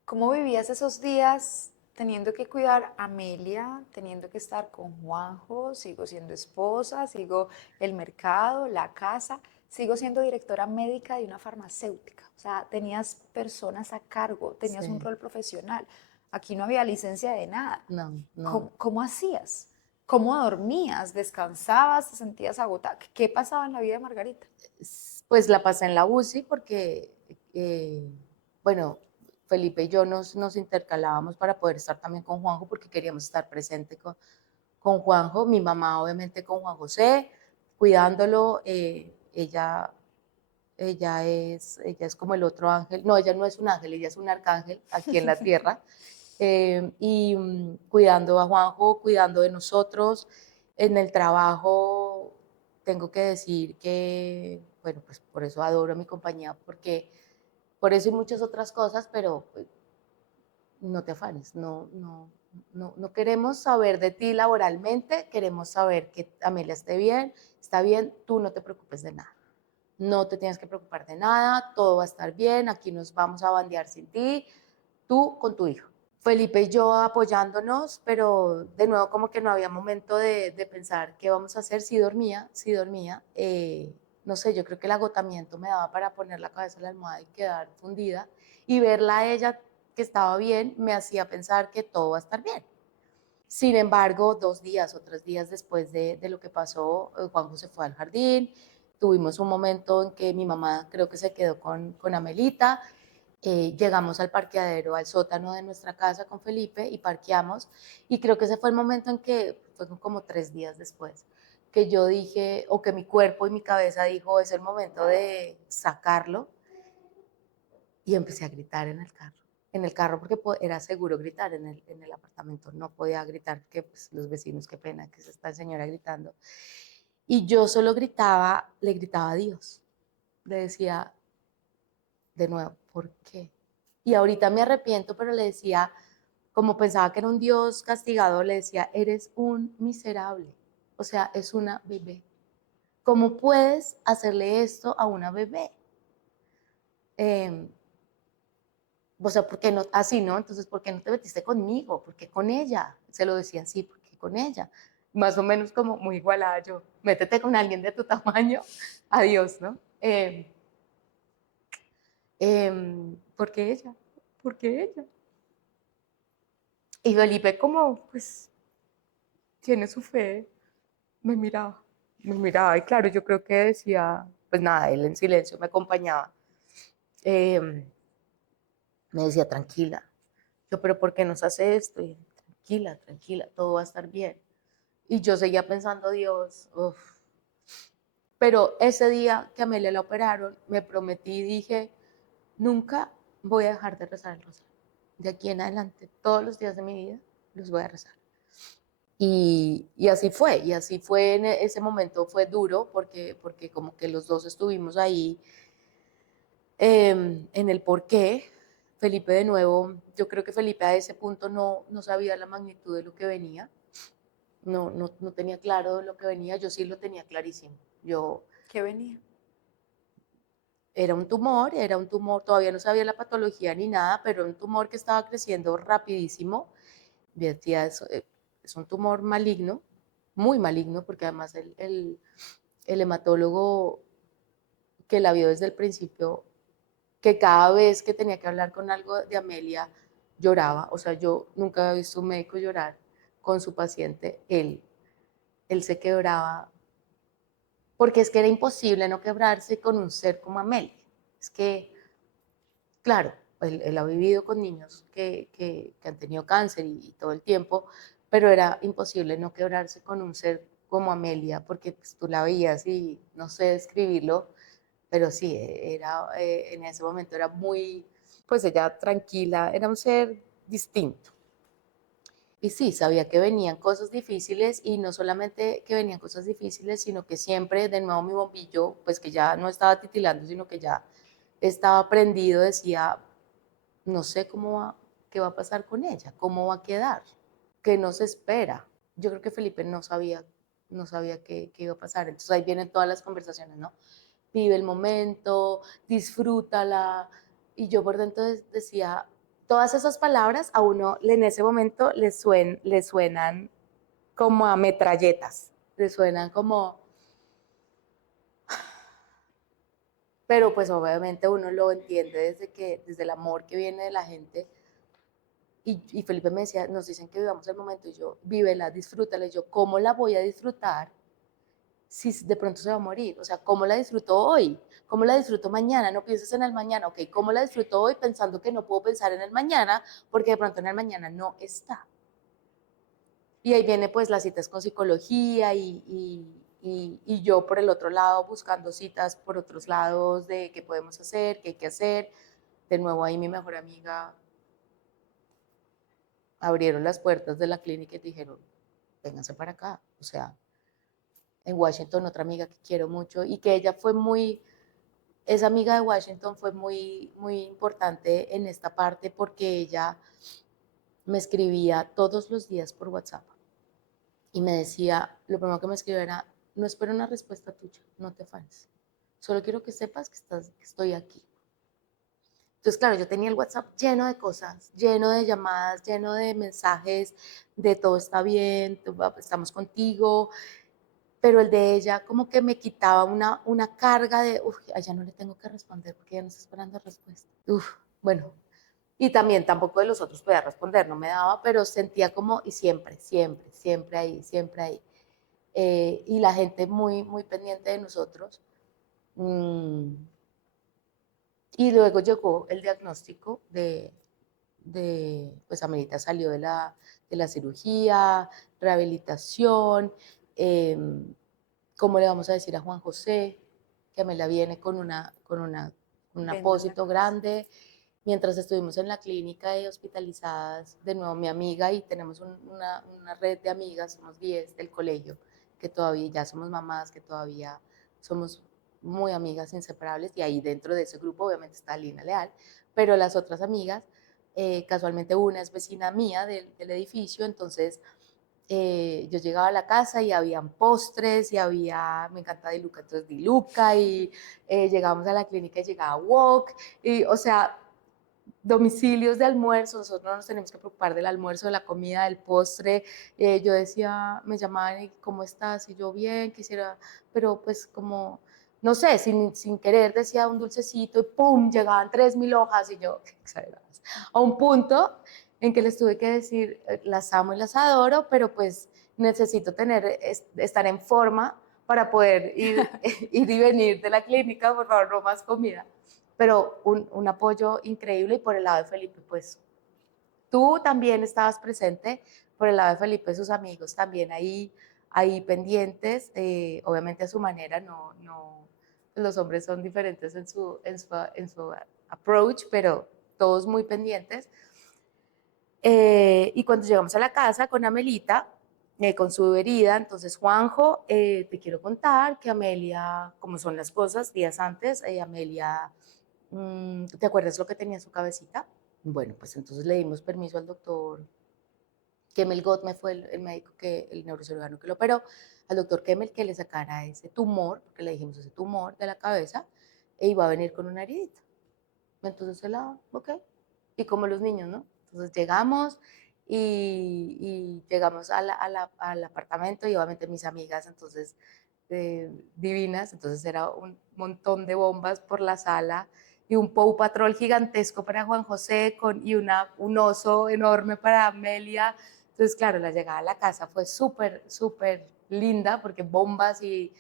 ¿Cómo vivías esos días teniendo que cuidar a Amelia, teniendo que estar con Juanjo? Sigo siendo esposa, sigo el mercado, la casa, sigo siendo directora médica de una farmacéutica. O sea, tenías personas a cargo, tenías un Sí, rol profesional. Aquí no había licencia de nada. no. ¿Cómo hacías? ¿Cómo dormías? ¿Descansabas? ¿Te sentías agotada? ¿Qué pasaba en la vida de Margarita? Pues la pasé en la UCI porque, bueno, Felipe y yo nos intercalábamos para poder estar también con Juanjo porque queríamos estar presente con Juanjo, mi mamá obviamente con Juan José, cuidándolo. Ella es como el otro ángel, no, ella no es un ángel, ella es un arcángel aquí en la tierra, cuidando a Juanjo, cuidando de nosotros. En el trabajo tengo que decir que, bueno, pues por eso adoro mi compañía, porque por eso y muchas otras cosas, pero pues, no te afanes, no queremos saber de ti laboralmente, queremos saber que Amelia esté bien, está bien, tú no te preocupes de nada. No te tienes que preocupar de nada, todo va a estar bien, aquí nos vamos a bandear sin ti, tú con tu hijo. Felipe y yo apoyándonos, pero de nuevo como que no había momento de pensar qué vamos a hacer. Sí dormía. No sé, yo creo que el agotamiento me daba para poner la cabeza en la almohada y quedar fundida. Y verla a ella que estaba bien me hacía pensar que todo va a estar bien. Sin embargo, 2 días o 3 días después de lo que pasó, Juanjo se fue al jardín, tuvimos un momento en que mi mamá creo que se quedó con Amelita, llegamos al parqueadero, al sótano de nuestra casa con Felipe y parqueamos, y creo que ese fue el momento en que, fue como 3 días después, que yo dije, o que mi cuerpo y mi cabeza dijo, es el momento de sacarlo, y empecé a gritar en el carro porque era seguro gritar, en el apartamento no podía gritar, que pues, los vecinos, qué pena que es esta señora gritando. Y yo solo gritaba, le gritaba a Dios, le decía de nuevo, ¿por qué? Y ahorita me arrepiento, pero le decía, como pensaba que era un Dios castigador, le decía, eres un miserable, o sea, es una bebé. ¿Cómo puedes hacerle esto a una bebé? Eh, O sea, ¿por qué no? Así, ¿no? Entonces, ¿por qué no te metiste conmigo? ¿Por qué con ella? Se lo decía así, ¿por qué con ella? Más o menos como muy igualada yo. Métete con alguien de tu tamaño. Adiós, ¿no? ¿Por qué ella? ¿Por qué ella? Y Felipe como, pues, tiene su fe, me miraba. Y claro, yo creo que decía, pues nada, él en silencio me acompañaba. Eh, Me decía, tranquila. Yo, pero ¿por qué nos hace esto? Y, tranquila, tranquila, todo va a estar bien. Y yo seguía pensando, Dios, uf. Pero ese día que a Amelia la operaron, me prometí y dije, nunca voy a dejar de rezar el rosario. De aquí en adelante, todos los días de mi vida, los voy a rezar. Y así fue en ese momento, fue duro porque como que los dos estuvimos ahí en el por qué. Felipe de nuevo, yo creo que Felipe a ese punto no sabía la magnitud de lo que venía, no tenía claro lo que venía, yo sí lo tenía clarísimo. Yo ¿Qué venía? era un tumor, todavía no sabía la patología ni nada, pero un tumor que estaba creciendo rapidísimo. Decía, es un tumor maligno, muy maligno, porque además el hematólogo que la vio desde el principio, que cada vez que tenía que hablar con algo de Amelia, lloraba. O sea, yo nunca había visto un médico llorar con su paciente. Él se quebraba, porque es que era imposible no quebrarse con un ser como Amelia. Es que, claro, él ha vivido con niños que han tenido cáncer y todo el tiempo, pero era imposible no quebrarse con un ser como Amelia, porque pues, tú la veías y no sé describirlo, pero sí, en ese momento era muy, pues ella tranquila, era un ser distinto. Y sí, sabía que venían cosas difíciles y no solamente que venían cosas difíciles, sino que siempre, de nuevo mi bombillo, pues que ya no estaba titilando, sino que ya estaba prendido, decía, no sé qué va a pasar con ella, cómo va a quedar, qué nos espera. Yo creo que Felipe no sabía qué iba a pasar. Entonces ahí vienen todas las conversaciones, ¿no? Vive el momento, disfrútala. Y yo por dentro decía, todas esas palabras a uno en ese momento le suenan como a metralletas, le suenan como, pero pues obviamente uno lo entiende desde el amor que viene de la gente. Y Felipe me decía, nos dicen que vivamos el momento, y yo, vívela, disfrútala. Y yo, ¿cómo la voy a disfrutar si de pronto se va a morir? O sea, ¿cómo la disfruto hoy? ¿Cómo la disfruto mañana? No pienses en el mañana, ok, ¿cómo la disfruto hoy pensando que no puedo pensar en el mañana porque de pronto en el mañana no está? Y ahí viene pues las citas con psicología y yo por el otro lado buscando citas por otros lados de qué podemos hacer, qué hay que hacer. De nuevo ahí mi mejor amiga abrieron las puertas de la clínica y dijeron, vénganse para acá. O sea, en Washington otra amiga que quiero mucho y que ella fue muy, esa amiga de Washington fue muy, muy importante en esta parte porque ella me escribía todos los días por WhatsApp y me decía, lo primero que me escribió era, no espero una respuesta tuya, no te afanes, solo quiero que sepas que estoy aquí. Entonces, claro, yo tenía el WhatsApp lleno de cosas, lleno de llamadas, lleno de mensajes de todo está bien, estamos contigo, pero el de ella como que me quitaba una carga de, uff, a ella no le tengo que responder porque ella no está esperando respuesta. Uf, bueno, y también tampoco de los otros podía responder, no me daba, pero sentía como, y siempre, siempre, siempre ahí, siempre ahí. Y la gente muy, muy pendiente de nosotros. Mm, y luego llegó el diagnóstico pues Amelita salió de la cirugía, rehabilitación, eh, ¿cómo le vamos a decir a Juan José que Amelia viene un Venda en la apósito cabeza. grande? Mientras estuvimos en la clínica y hospitalizadas, de nuevo mi amiga y tenemos una red de amigas, somos 10 del colegio, que todavía ya somos mamás, que todavía somos muy amigas inseparables y ahí dentro de ese grupo obviamente está Lina Leal, pero las otras amigas, casualmente una es vecina mía del edificio, entonces yo llegaba a la casa y habían postres y me encanta Diluca, entonces Diluca y llegábamos a la clínica y llegaba Wok y o sea, domicilios de almuerzo, nosotros no nos tenemos que preocupar del almuerzo, de la comida, del postre. Yo decía, me llamaban y ¿cómo estás? Y yo bien, quisiera, pero pues como, no sé, sin querer decía un dulcecito y ¡pum! Llegaban 3.000 hojas y yo, qué exageradas. A un punto en que les tuve que decir, las amo y las adoro, pero pues necesito estar en forma para poder ir, ir y venir de la clínica, por favor, no más comida. Pero un apoyo increíble y por el lado de Felipe, pues tú también estabas presente, por el lado de Felipe, sus amigos también ahí pendientes, obviamente a su manera, los hombres son diferentes en su approach, pero todos muy pendientes. Y cuando llegamos a la casa con Amelita, con su herida, entonces Juanjo, te quiero contar que Amelia, como son las cosas, días antes, Amelia, ¿te acuerdas lo que tenía en su cabecita? Bueno, pues entonces le dimos permiso al doctor Kemel Gottme, fue el médico, el neurocirujano que lo operó, al doctor Kemel que le sacara ese tumor, porque le dijimos ese tumor de la cabeza, e iba a venir con una heridita. Entonces ok. Y como los niños, ¿no? Entonces llegamos y llegamos al apartamento y obviamente mis amigas, entonces, divinas, entonces era un montón de bombas por la sala y un Paw Patrol gigantesco para Juan José y un oso enorme para Amelia. Entonces, claro, la llegada a la casa fue súper, súper linda porque bombas y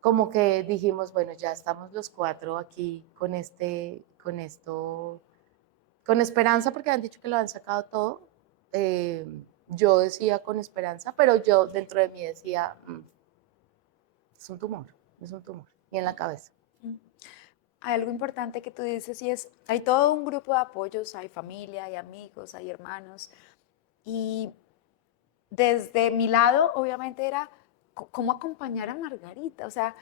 como que dijimos, bueno, ya estamos los cuatro aquí con esto, con esperanza, porque han dicho que lo han sacado todo. Yo decía con esperanza, pero yo dentro de mí decía, es un tumor, es un tumor, y en la cabeza. Hay algo importante que tú dices y es, hay todo un grupo de apoyos, hay familia, hay amigos, hay hermanos. Y desde mi lado, obviamente, era cómo acompañar a Margarita. O sea,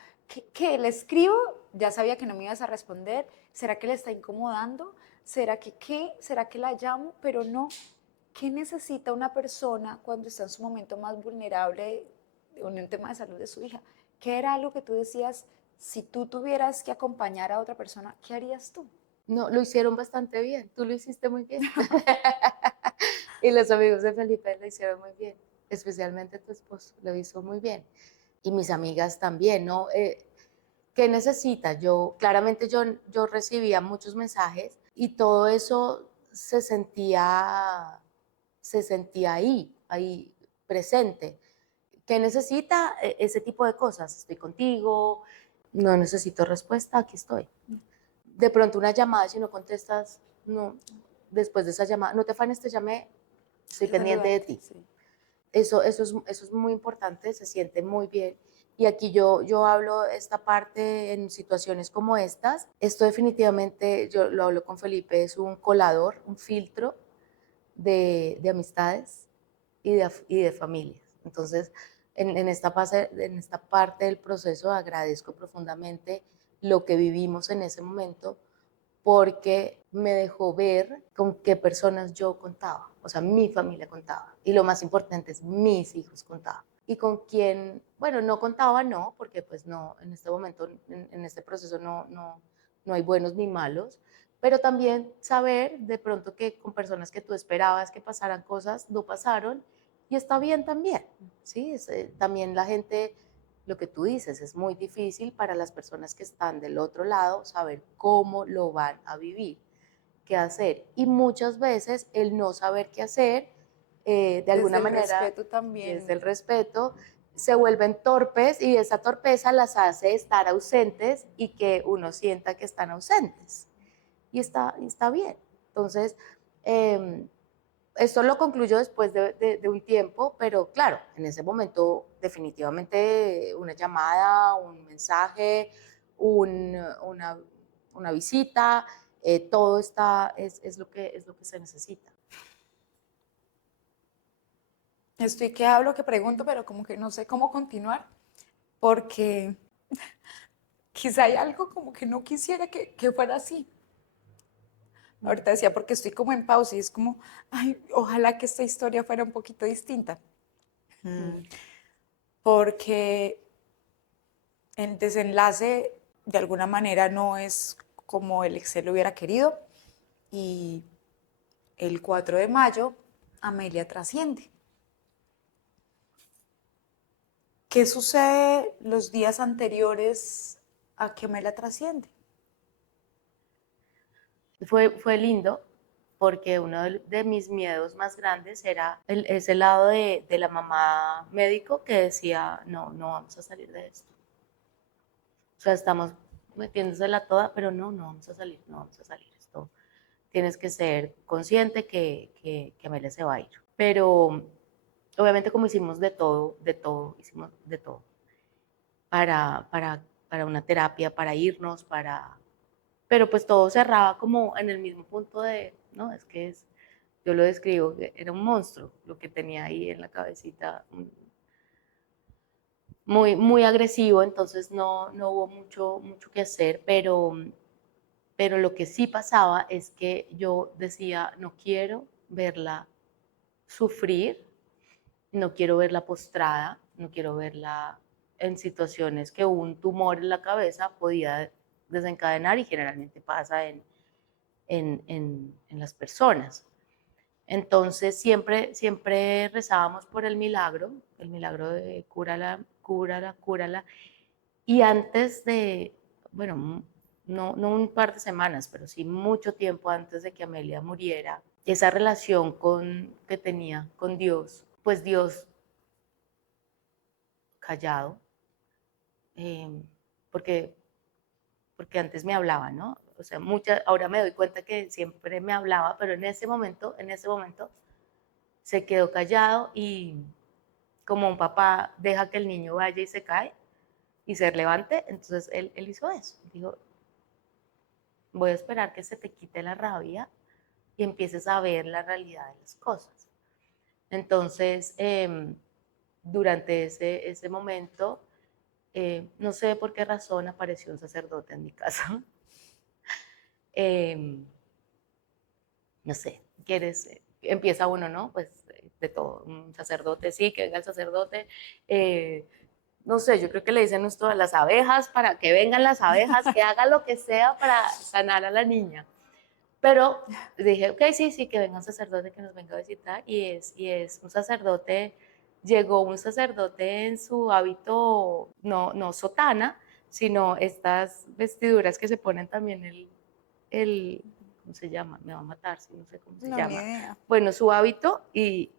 ¿qué le escribo? Ya sabía que no me ibas a responder. ¿Será que le está incomodando? ¿Será que qué? ¿Será que la llamo? Pero no. ¿Qué necesita una persona cuando está en su momento más vulnerable en un tema de salud de su hija? ¿Qué era algo que tú decías, si tú tuvieras que acompañar a otra persona, qué harías tú? No, lo hicieron bastante bien, tú lo hiciste muy bien. Y los amigos de Felipe lo hicieron muy bien, especialmente tu esposo, lo hizo muy bien. Y mis amigas también, ¿no? ¿Qué necesita? Claramente yo recibía muchos mensajes y todo eso se sentía ahí presente. ¿Qué necesita? Ese tipo de cosas. Estoy contigo, no necesito respuesta, aquí estoy. De pronto una llamada, si no contestas, no, después de esa llamada, no te afanes, te llamé, estoy pendiente de ti. Sí. Eso es muy importante, se siente muy bien. Y aquí yo hablo esta parte en situaciones como estas. Esto definitivamente, yo lo hablo con Felipe, es un colador, un filtro de amistades y de familias. Entonces, en esta parte del proceso agradezco profundamente lo que vivimos en ese momento porque me dejó ver con qué personas yo contaba, o sea, mi familia contaba. Y lo más importante es mis hijos contaban. Y con quién, bueno, no contaba, no, porque pues no, en este momento, en este proceso no hay buenos ni malos, pero también saber de pronto que con personas que tú esperabas que pasaran cosas, no pasaron, y está bien también, ¿sí? También la gente, lo que tú dices, es muy difícil para las personas que están del otro lado saber cómo lo van a vivir, qué hacer. Y muchas veces el no saber qué hacer, de alguna manera, Desde el respeto también. desde el respeto, se vuelven torpes y esa torpeza las hace estar ausentes y que uno sienta que están ausentes. Y está bien. Entonces, esto lo concluyo después de un tiempo, pero claro, en ese momento definitivamente una llamada, un mensaje, una visita, todo es lo que se necesita. Estoy que hablo, que pregunto, pero como que no sé cómo continuar, porque quizá hay algo como que no quisiera que fuera así. Ahorita decía, porque estoy como en pausa y es como, ay, ojalá que esta historia fuera un poquito distinta. Porque el desenlace de alguna manera no es como el Excel lo hubiera querido y el 4 de mayo Amelia trasciende. ¿Qué sucede los días anteriores a que Amelia trasciende? Fue lindo porque uno de mis miedos más grandes era ese lado de la mamá médico que decía, no vamos a salir de esto. sea, estamos metiéndosela toda, pero no vamos a salir, no vamos a salir. Esto tienes que ser consciente que Amelia se va a ir. Pero obviamente como hicimos hicimos de todo para una terapia, para irnos, pero pues todo cerraba como en el mismo punto de, no, es que es, yo lo describo, que era un monstruo lo que tenía ahí en la cabecita, muy agresivo, entonces no hubo mucho que hacer, pero lo que sí pasaba es que yo decía, no quiero verla sufrir, no quiero verla postrada, no quiero verla en situaciones que un tumor en la cabeza podía desencadenar y generalmente pasa en las personas. Entonces siempre rezábamos por el milagro de cúrala, cúrala, cúrala. Y antes de, bueno, no un par de semanas, pero sí mucho tiempo antes de que Amelia muriera, esa relación que tenía con Dios, pues Dios callado, eh, porque, porque antes me hablaba, ¿no? O sea, ahora me doy cuenta que siempre me hablaba, pero en ese momento se quedó callado y como un papá deja que el niño vaya y se cae y se levante, entonces él hizo eso. Dijo, voy a esperar que se te quite la rabia y empieces a ver la realidad de las cosas. Entonces, durante ese momento, no sé por qué razón apareció un sacerdote en mi casa. eh, no sé, empieza uno, ¿no? Pues de todo, un sacerdote, sí, que venga el sacerdote. No sé, yo creo que le dicen esto a las abejas, para que vengan las abejas, que haga lo que sea para sanar a la niña. Pero dije, ok, sí, que venga un sacerdote que nos venga a visitar, y es un sacerdote, llegó un sacerdote en su hábito, no sotana, sino estas vestiduras que se ponen también ¿cómo se llama? Me va a matar, si no sé cómo se No, ni llama. idea. Bueno, su hábito y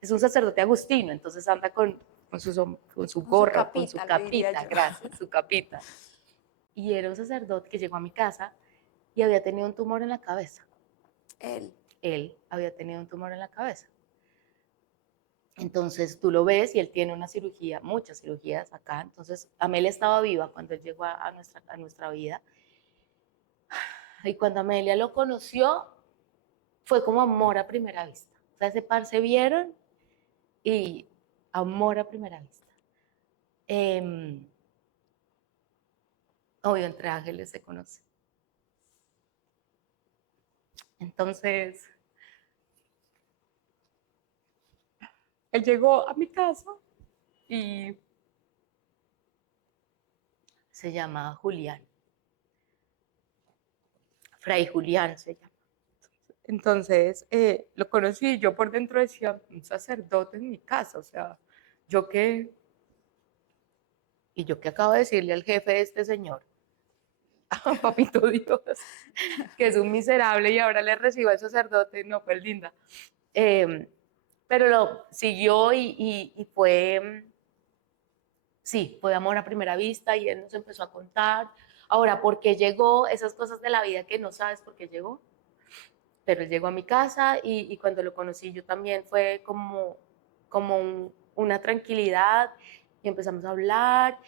es un sacerdote agustino, entonces anda con su Con su gorro, con su capita, le diría capita, yo. gracias, su capita. Y era un sacerdote que llegó a mi casa y había tenido un tumor en la cabeza. Él. Él había tenido un tumor en la cabeza. Entonces tú lo ves y él tiene una cirugía, muchas cirugías acá. Entonces Amelia estaba viva cuando él llegó a nuestra vida. Y cuando Amelia lo conoció, fue como amor a primera vista. O sea, ese par se vieron y amor a primera vista. Obvio, entre ángeles se conoce. Entonces, él llegó a mi casa y se llama Julián. Fray Julián se llama. Entonces, lo conocí y yo por dentro decía, un sacerdote en mi casa, o sea, yo qué, y yo qué acabo de decirle al jefe de este señor, a papito Dios, que es un miserable y ahora le recibo al sacerdote, no, pues linda. Pero lo siguió y fue, sí, fue amor a primera vista y él nos empezó a contar. Ahora, ¿por qué llegó? Esas cosas de la vida que no sabes por qué llegó. Pero él llegó a mi casa y cuando lo conocí yo también fue como una tranquilidad y empezamos a hablar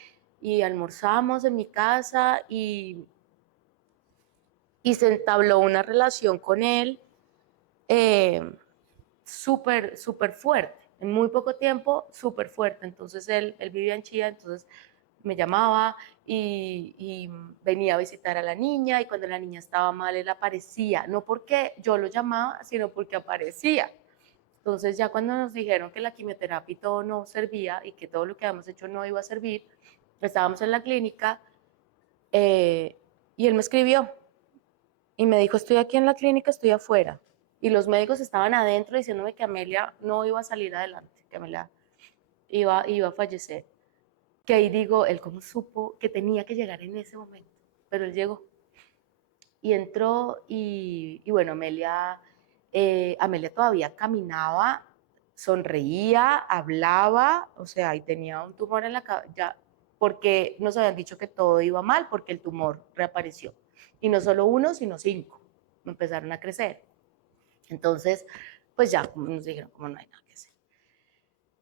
y almorzamos en mi casa y se entabló una relación con él eh, súper fuerte. En muy poco tiempo, súper fuerte. Entonces él vivía en Chía, entonces me llamaba y venía a visitar a la niña y cuando la niña estaba mal él aparecía, no porque yo lo llamaba, sino porque aparecía. Entonces ya cuando nos dijeron que la quimioterapia y todo no servía y que todo lo que habíamos hecho no iba a servir, estábamos en la clínica y él me escribió y me dijo, estoy aquí en la clínica, estoy afuera. Y los médicos estaban adentro diciéndome que Amelia no iba a salir adelante, que Amelia iba a fallecer. Que ahí digo, él cómo supo que tenía que llegar en ese momento, pero él llegó y entró y bueno, Amelia todavía caminaba, sonreía, hablaba, o sea, y tenía un tumor en la cabeza, ya porque nos habían dicho que todo iba mal porque el tumor reapareció. Y no solo uno, sino 5. Me empezaron a crecer. Entonces, pues ya nos dijeron, como no hay nada que hacer.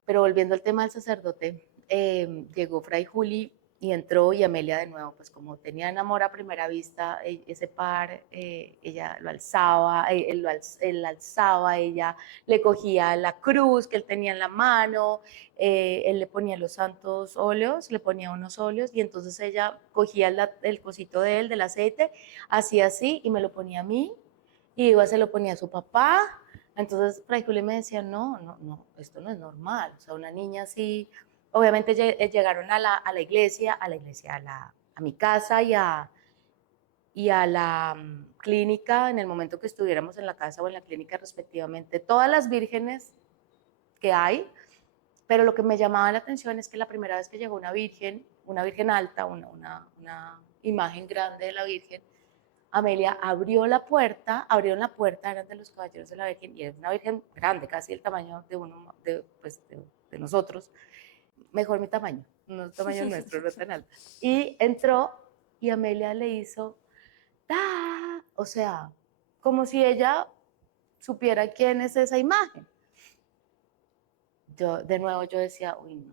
Pero volviendo al tema del sacerdote, llegó Fray Juli y entró, y Amelia de nuevo, pues como tenían amor a primera vista, ese par, ella lo alzaba, él alzaba, ella le cogía la cruz que él tenía en la mano, él le ponía los santos óleos, le ponía unos óleos, y entonces ella cogía el cosito de él, del aceite, hacía así, y me lo ponía a mí, y iba, se lo ponía a su papá. Entonces Fray Julio me decía, no, esto no es normal, o sea, una niña así, obviamente llegaron a la iglesia, a mi casa y a la clínica, en el momento que estuviéramos en la casa o en la clínica respectivamente, todas las vírgenes que hay, pero lo que me llamaba la atención es que la primera vez que llegó una virgen alta, una imagen grande de la Virgen, Amelia abrieron la puerta, eran de los caballeros de la Virgen, y era una Virgen grande, casi el tamaño de uno, de nosotros, mejor mi tamaño, no el tamaño nuestro, no tan alto. Y entró y Amelia le hizo, ¡ah! O sea, como si ella supiera quién es esa imagen. De nuevo yo decía, uy,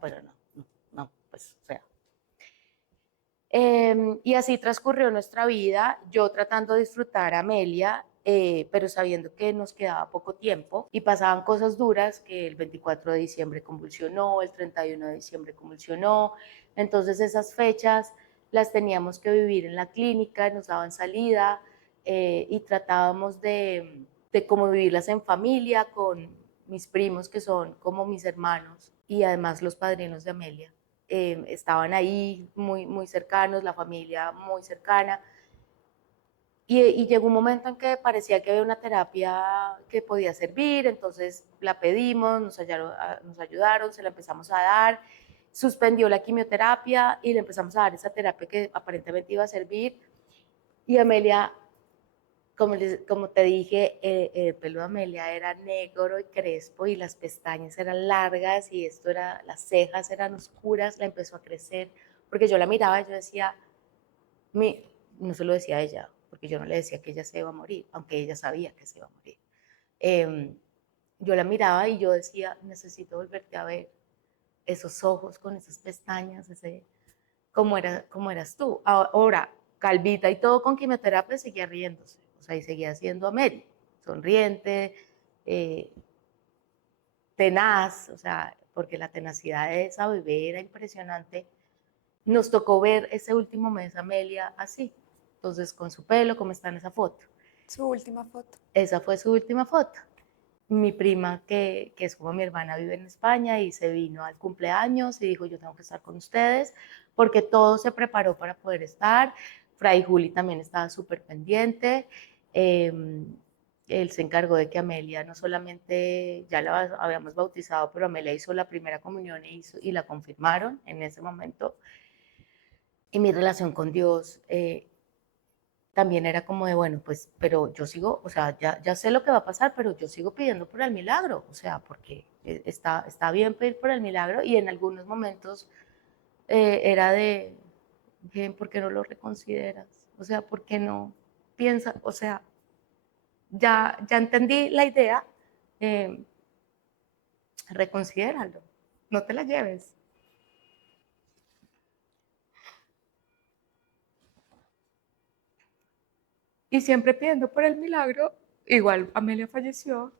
pero no, pues, o sea. Y así transcurrió nuestra vida, yo tratando de disfrutar a Amelia, pero sabiendo que nos quedaba poco tiempo y pasaban cosas duras, que el 24 de diciembre convulsionó, el 31 de diciembre convulsionó, entonces esas fechas las teníamos que vivir en la clínica, nos daban salida, y tratábamos de cómo vivirlas en familia con mis primos, que son como mis hermanos, y además los padrinos de Amelia. Estaban ahí muy cercanos, la familia muy cercana, y llegó un momento en que parecía que había una terapia que podía servir, entonces la pedimos, nos ayudaron, se la empezamos a dar, suspendió la quimioterapia y le empezamos a dar esa terapia que aparentemente iba a servir, y Amelia, como te dije, el pelo de Amelia era negro y crespo, y las pestañas eran largas, y las cejas eran oscuras, la empezó a crecer, porque yo la miraba y yo decía, no se lo decía a ella, porque yo no le decía que ella se iba a morir, aunque ella sabía que se iba a morir. Yo la miraba y yo decía, necesito volverte a ver, esos ojos con esas pestañas, como eras tú. Ahora, calvita y todo con quimioterapia, seguía riéndose, o sea, y seguía siendo Amelia, sonriente, tenaz, o sea, porque la tenacidad de esa bebé era impresionante. Nos tocó ver ese último mes a Amelia así, entonces con su pelo, como está en esa foto. Su última foto. Esa fue su última foto. Mi prima, que es como mi hermana, vive en España y se vino al cumpleaños y dijo, yo tengo que estar con ustedes, porque todo se preparó para poder estar. Fray Juli también estaba súper pendiente. Él se encargó de que Amelia no solamente, ya la habíamos bautizado, pero Amelia hizo la primera comunión y la confirmaron en ese momento. Y mi relación con Dios, también era como de, bueno, pues, pero yo sigo, o sea, ya sé lo que va a pasar, pero yo sigo pidiendo por el milagro, o sea, porque está bien pedir por el milagro, y en algunos momentos era de, bien, ¿por qué no lo reconsideras? O sea, ¿por qué no piensas? O sea, ya entendí la idea, eh, reconsidéralo, no te la lleves. Y siempre pidiendo por el milagro, igual Amelia falleció.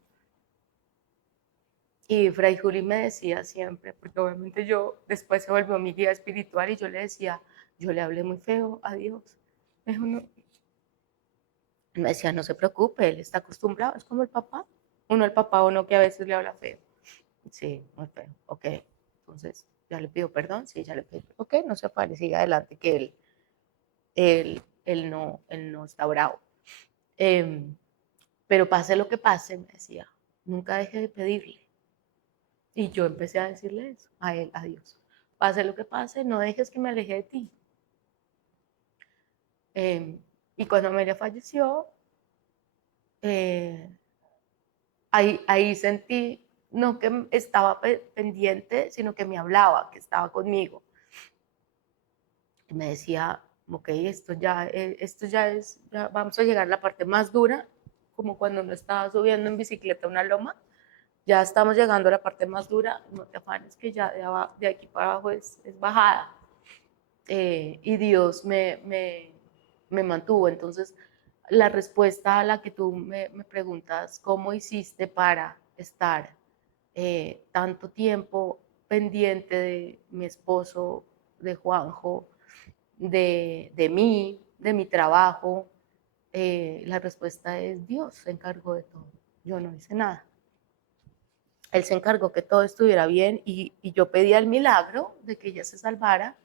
Y Fray Juli me decía siempre, porque obviamente yo después se volvió mi guía espiritual, y yo le decía, yo le hablé muy feo a Dios. Me decía, no se preocupe, él está acostumbrado, es como el papá. El papá uno que a veces le habla feo. Sí, muy feo. Ok, entonces ya le pido perdón, sí, ya le pido, ok, no se afane, siga adelante, que él no está bravo. Pero pase lo que pase, me decía, nunca deje de pedirle. Y yo empecé a decirle eso a él, a Dios. Pase lo que pase, no dejes que me aleje de ti. Y cuando Amelia falleció, eh, ahí sentí, no que estaba pendiente, sino que me hablaba, que estaba conmigo. y me decía, ok, ya vamos a llegar a la parte más dura, como cuando uno estaba subiendo en bicicleta una loma, ya estamos llegando a la parte más dura, no te afanes que ya de aquí para abajo es bajada. Y Dios me mantuvo. Entonces, la respuesta a la que tú me preguntas, ¿cómo hiciste para estar tanto tiempo pendiente de mi esposo, de Juanjo, de mí, de mi trabajo? La respuesta es Dios se encargó de todo. Yo no hice nada. Él se encargó que todo estuviera bien y yo pedía el milagro de que ella se salvara,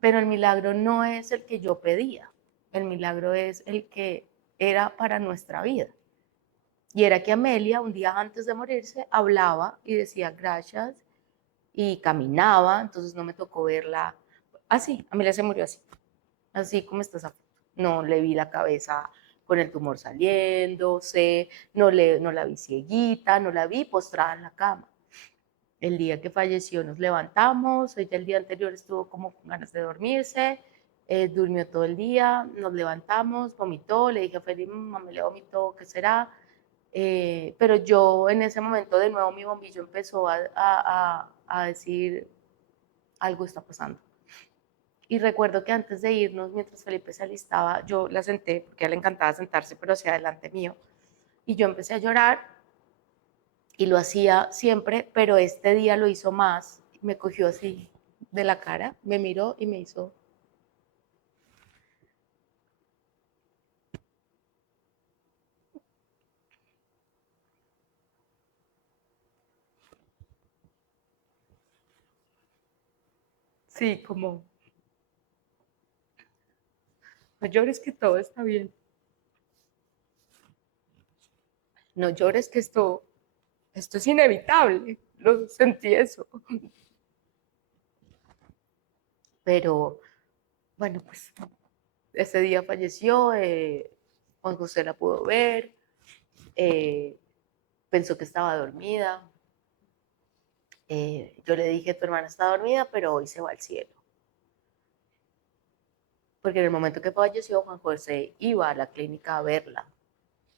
pero el milagro no es el que yo pedía, el milagro es el que era para nuestra vida. Y era que Amelia, un día antes de morirse, hablaba y decía gracias y caminaba, entonces no me tocó verla así. Amelia se murió así, así como estás a no le vi la cabeza con el tumor saliéndose, no la vi cieguita, no la vi postrada en la cama. El día que falleció nos levantamos, ella el día anterior estuvo como con ganas de dormirse, durmió todo el día, nos levantamos, vomitó, le dije a Felipe, mamá me le vomitó, ¿qué será? Pero yo en ese momento de nuevo mi bombillo empezó a decir, algo está pasando. Y recuerdo que antes de irnos, mientras Felipe se alistaba, yo la senté, porque a él le encantaba sentarse, pero hacia adelante mío, y yo empecé a llorar, y lo hacía siempre, pero este día lo hizo más, me cogió así de la cara, me miró y me hizo... Sí, como, no llores que todo está bien, no llores que esto es inevitable, lo sentí eso. Pero bueno, pues ese día falleció, Juan José la pudo ver, eh, pensó que estaba dormida. Yo le dije, tu hermana está dormida, pero hoy se va al cielo. Porque en el momento que falleció, Juan José iba a la clínica a verla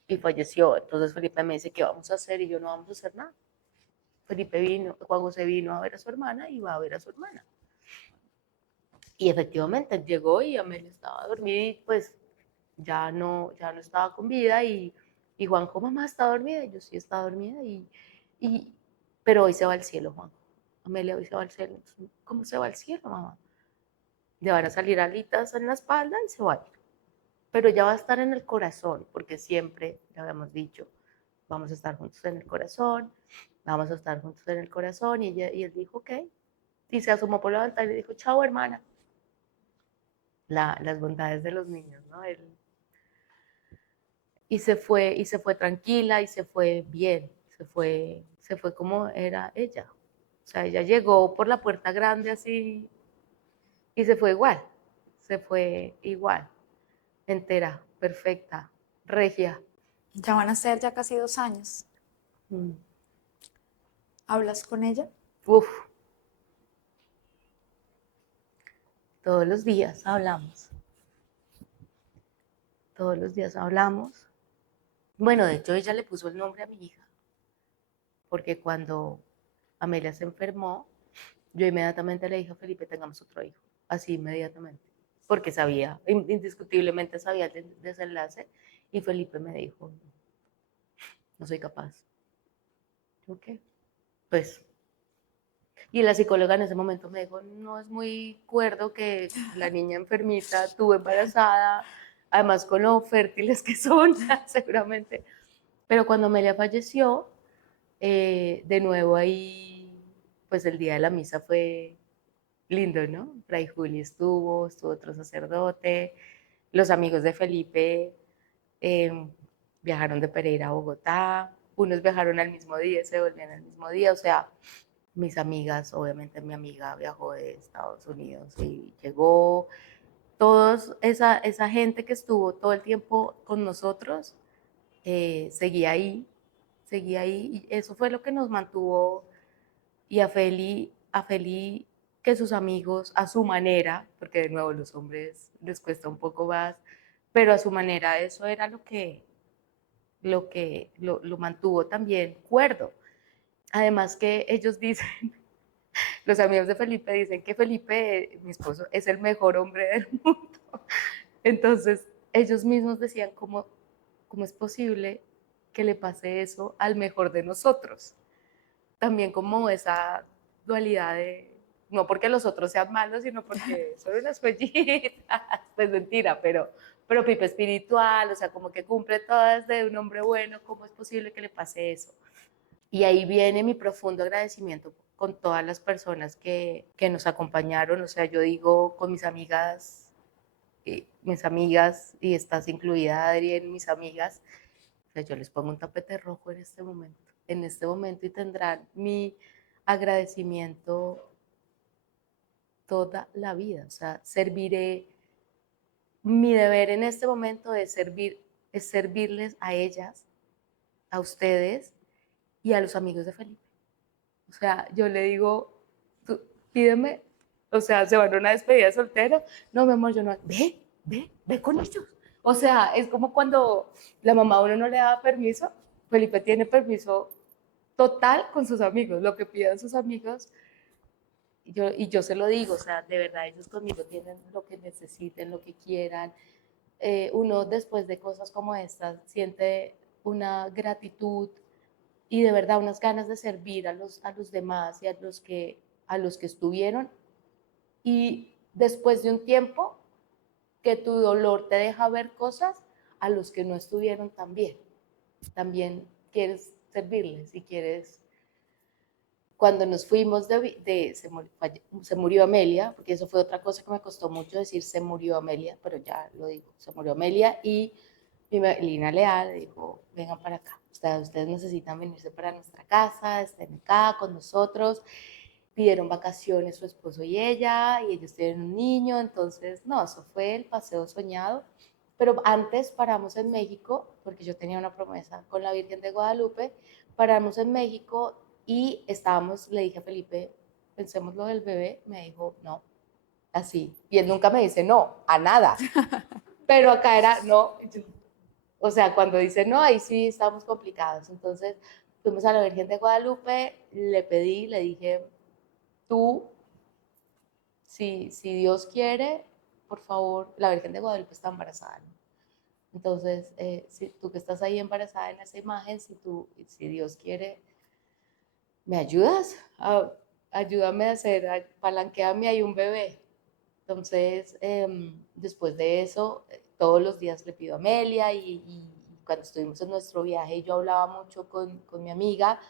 y falleció. Entonces Felipe me dice, ¿qué vamos a hacer? Y yo, no vamos a hacer nada. Juan José vino a ver a su hermana y va a ver a su hermana. Y efectivamente él llegó y Amelia estaba dormida y pues ya no estaba con vida y Juanjo, mamá, ¿está dormida? Y yo, sí, está dormida y, pero hoy se va al cielo, Juanjo. Amelia hoy se va al cielo. ¿Cómo se va al cielo, mamá? Le van a salir alitas en la espalda y se va a ir. Pero ya va a estar en el corazón, porque siempre, le habíamos dicho, vamos a estar juntos en el corazón, vamos a estar juntos en el corazón. Y él dijo, ok. Y se asomó por la ventana y dijo, chao, hermana. Las bondades de los niños, ¿no? Y se fue tranquila y se fue bien, se fue como era ella. O sea, ella llegó por la puerta grande así y se fue igual, entera, perfecta, regia. Ya van a ser ya casi 2 años. Mm. ¿Hablas con ella? Uf, todos los días hablamos, todos los días hablamos. Bueno, de hecho ella le puso el nombre a mi hija, porque cuando Amelia se enfermó, yo inmediatamente le dije a Felipe, tengamos otro hijo, así inmediatamente, porque sabía, indiscutiblemente sabía el desenlace, y Felipe me dijo, no soy capaz. Ok, pues, y la psicóloga en ese momento me dijo, no es muy cuerdo que la niña enfermita, tú embarazada, además con lo fértiles que son, seguramente. Pero cuando Amelia falleció, de nuevo ahí, pues el día de la misa fue lindo, ¿no? Fray Juli estuvo otro sacerdote, los amigos de Felipe eh, viajaron de Pereira a Bogotá, unos viajaron al mismo día, se volvían al mismo día, o sea, mis amigas, obviamente mi amiga viajó de Estados Unidos y llegó, esa gente que estuvo todo el tiempo con nosotros, seguía ahí, y eso fue lo que nos mantuvo, y a Feli que sus amigos a su manera, porque de nuevo los hombres les cuesta un poco más, pero a su manera eso era lo mantuvo también cuerdo. Además que ellos dicen, los amigos de Felipe dicen que Felipe, mi esposo, es el mejor hombre del mundo. Entonces ellos mismos decían, ¿cómo es posible que le pase eso al mejor de nosotros? También como esa dualidad de, no porque los otros sean malos, sino porque son unas joyitas, pues mentira, pero Pipe espiritual, o sea, como que cumple todas de un hombre bueno, ¿cómo es posible que le pase eso? Y ahí viene mi profundo agradecimiento con todas las personas que nos acompañaron, o sea, yo digo con mis amigas, y estás incluida, Adri, en mis amigas, o sea, yo les pongo un tapete rojo en este momento y tendrán mi agradecimiento toda la vida, o sea, serviré, mi deber en este momento es servirles a ellas, a ustedes y a los amigos de Felipe. O sea, yo le digo, tú, pídeme, o sea, se van a una despedida de soltero. No, mi amor, yo no, ve con ellos. O sea, es como cuando la mamá a uno no le daba permiso, Felipe tiene permiso total con sus amigos, lo que pidan sus amigos. Y yo se lo digo, o sea, de verdad, ellos conmigo tienen lo que necesiten, lo que quieran. Uno después de cosas como estas siente una gratitud y de verdad unas ganas de servir a los demás y a los que estuvieron. Y después de un tiempo que tu dolor te deja ver cosas a los que no estuvieron también quieres servirles y quieres. Cuando nos fuimos se murió Amelia, porque eso fue otra cosa que me costó mucho decir, se murió Amelia, pero ya lo digo, se murió Amelia y mi Lina Leal dijo, vengan para acá, ustedes necesitan venirse para nuestra casa, estén acá con nosotros. Pidieron vacaciones su esposo y ella, y ellos tienen un niño, entonces, no, eso fue el paseo soñado. Pero antes paramos en México, porque yo tenía una promesa con la Virgen de Guadalupe, paramos en México y le dije a Felipe, pensemos lo del bebé, me dijo, no, así. Y él nunca me dice no, a nada. Pero acá era no, o sea, cuando dice no, ahí sí estamos complicados. Entonces fuimos a la Virgen de Guadalupe, le dije, tú, si Dios quiere, por favor, la Virgen de Guadalupe está embarazada, ¿no? Entonces, si tú que estás ahí embarazada en esa imagen, si Dios quiere, ¿me ayudas? Ayúdame a hacer, palanqueame ahí un bebé. Entonces, después de eso, todos los días le pido a Amelia y cuando estuvimos en nuestro viaje yo hablaba mucho con mi amiga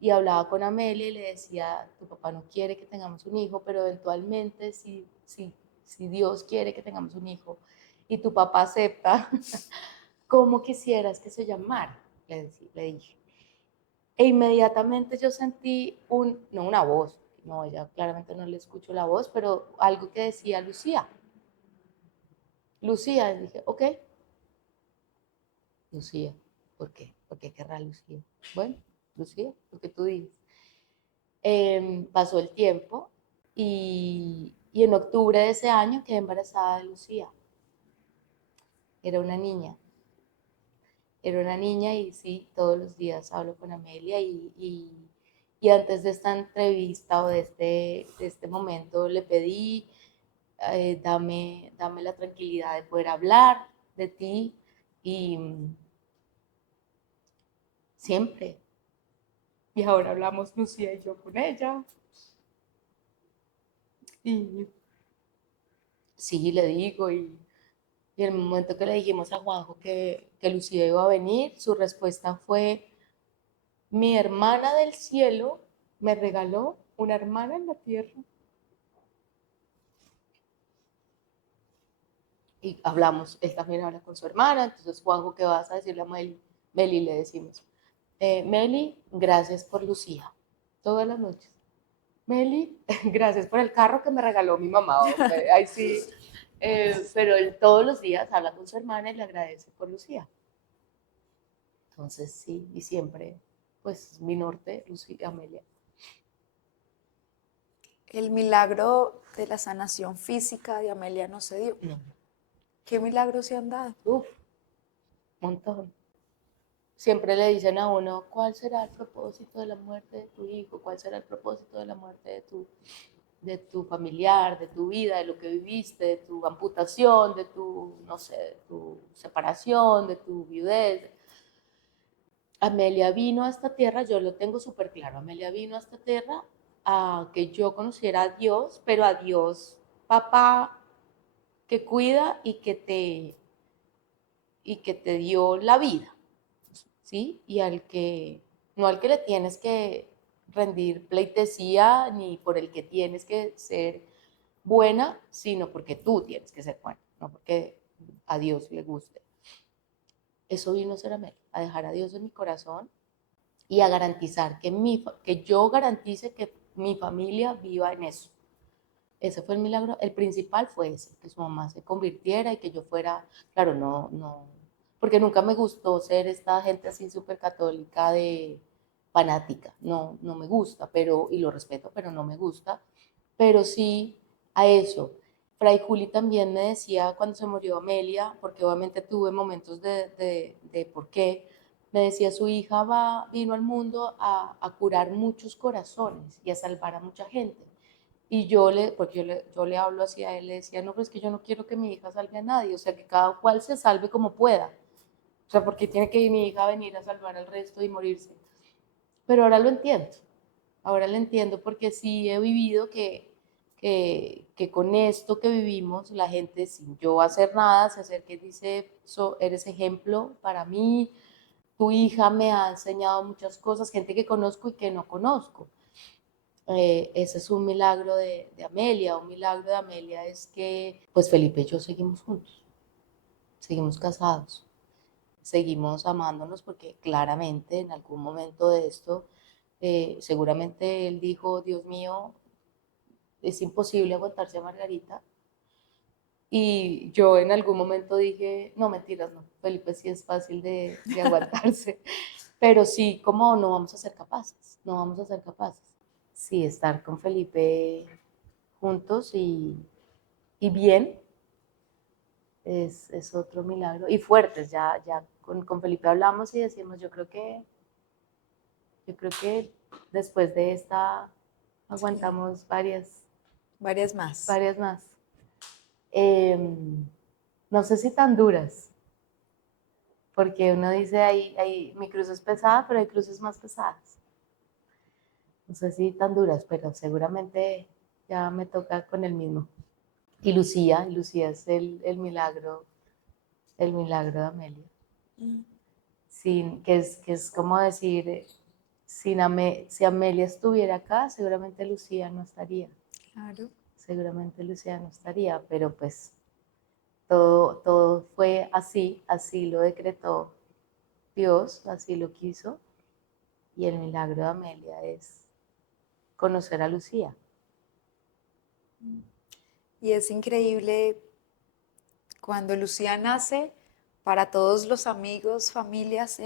y hablaba con Amelia y le decía, tu papá no quiere que tengamos un hijo, pero eventualmente si Dios quiere que tengamos un hijo y tu papá acepta, ¿cómo quisieras que se llamara? Le dije. E inmediatamente yo sentí no una voz, no, ella claramente no le escucho la voz, pero algo que decía Lucía. Lucía, y dije, ok, Lucía, ¿por qué? ¿Por qué querrá Lucía? Bueno, Lucía, lo que tú dices. Pasó el tiempo y en octubre de ese año quedé embarazada de Lucía. Era una niña. Era una niña y sí, todos los días hablo con Amelia y antes de esta entrevista o de este momento le pedí, dame la tranquilidad de poder hablar de ti y siempre. Y ahora hablamos Lucía y yo con ella. Y sí, le digo, y en el momento que le dijimos a Juanjo que Lucía iba a venir, su respuesta fue, mi hermana del cielo me regaló una hermana en la tierra. Y hablamos, él también habla con su hermana, entonces Juanjo, ¿qué vas a decirle a Meli? Meli le decimos, Meli, gracias por Lucía, todas las noches. Meli, gracias por el carro que me regaló mi mamá. Okay, ahí sí, pero él todos los días habla con su hermana y le agradece por Lucía. Entonces sí, y siempre, pues mi norte, Lucía, Amelia. El milagro de la sanación física de Amelia no se dio. No. ¿Qué milagros se han dado? Uf, montón. Siempre le dicen a uno, ¿cuál será el propósito de la muerte de tu hijo? ¿Cuál será el propósito de la muerte de tu familiar, de tu vida, de lo que viviste, de tu amputación, de tu, no sé, de tu separación, de tu viudez? Amelia vino a esta tierra, yo lo tengo súper claro, Amelia vino a esta tierra a que yo conociera a Dios, pero a Dios, papá, que cuida y que te dio la vida, ¿sí? Y no al que le tienes que rendir pleitesía, ni por el que tienes que ser buena, sino porque tú tienes que ser buena, no porque a Dios le guste. Eso vino a ser Amelia, a dejar a Dios en mi corazón y a garantizar que yo garantice que mi familia viva en eso. Ese fue el milagro, el principal fue ese, que su mamá se convirtiera y que yo fuera, claro, no, porque nunca me gustó ser esta gente así súper católica de fanática, no me gusta, y lo respeto, pero no me gusta, pero sí a eso. Fray Juli también me decía cuando se murió Amelia, porque obviamente tuve momentos de por qué, me decía su hija vino al mundo a curar muchos corazones y a salvar a mucha gente. Y yo le hablo así a él, le decía, no, pero es que yo no quiero que mi hija salve a nadie, o sea, que cada cual se salve como pueda. O sea, porque tiene que mi hija venir a salvar al resto y morirse. Pero ahora lo entiendo porque sí he vivido que con esto que vivimos, la gente sin yo hacer nada se acerca y dice, eres ejemplo para mí, tu hija me ha enseñado muchas cosas, gente que conozco y que no conozco. Ese es un milagro de Amelia. Un milagro de Amelia es que, pues Felipe y yo seguimos juntos, seguimos casados, seguimos amándonos porque claramente en algún momento de esto, seguramente él dijo, Dios mío, es imposible aguantarse a Margarita. Y yo en algún momento dije, no, mentiras, no, Felipe sí es fácil de aguantarse, pero sí, como no vamos a ser capaces, no vamos a ser capaces. Sí, estar con Felipe juntos y bien es otro milagro. Y fuertes, ya con Felipe hablamos y decimos, yo creo que después de esta Sí, aguantamos varias más. varias más. Eh, no sé si tan duras, porque uno dice, mi cruz es pesada, pero hay cruces más pesadas. No sé si tan duras, pero seguramente ya me toca con el mismo. Y Lucía es el milagro de Amelia. Mm, Que es como decir, si Amelia estuviera acá, seguramente Lucía no estaría. claro. Seguramente Lucía no estaría, pero pues todo fue así lo decretó Dios, así lo quiso. Y el milagro de Amelia es conocer a Lucía. Y es increíble cuando Lucía nace, para todos los amigos, familias,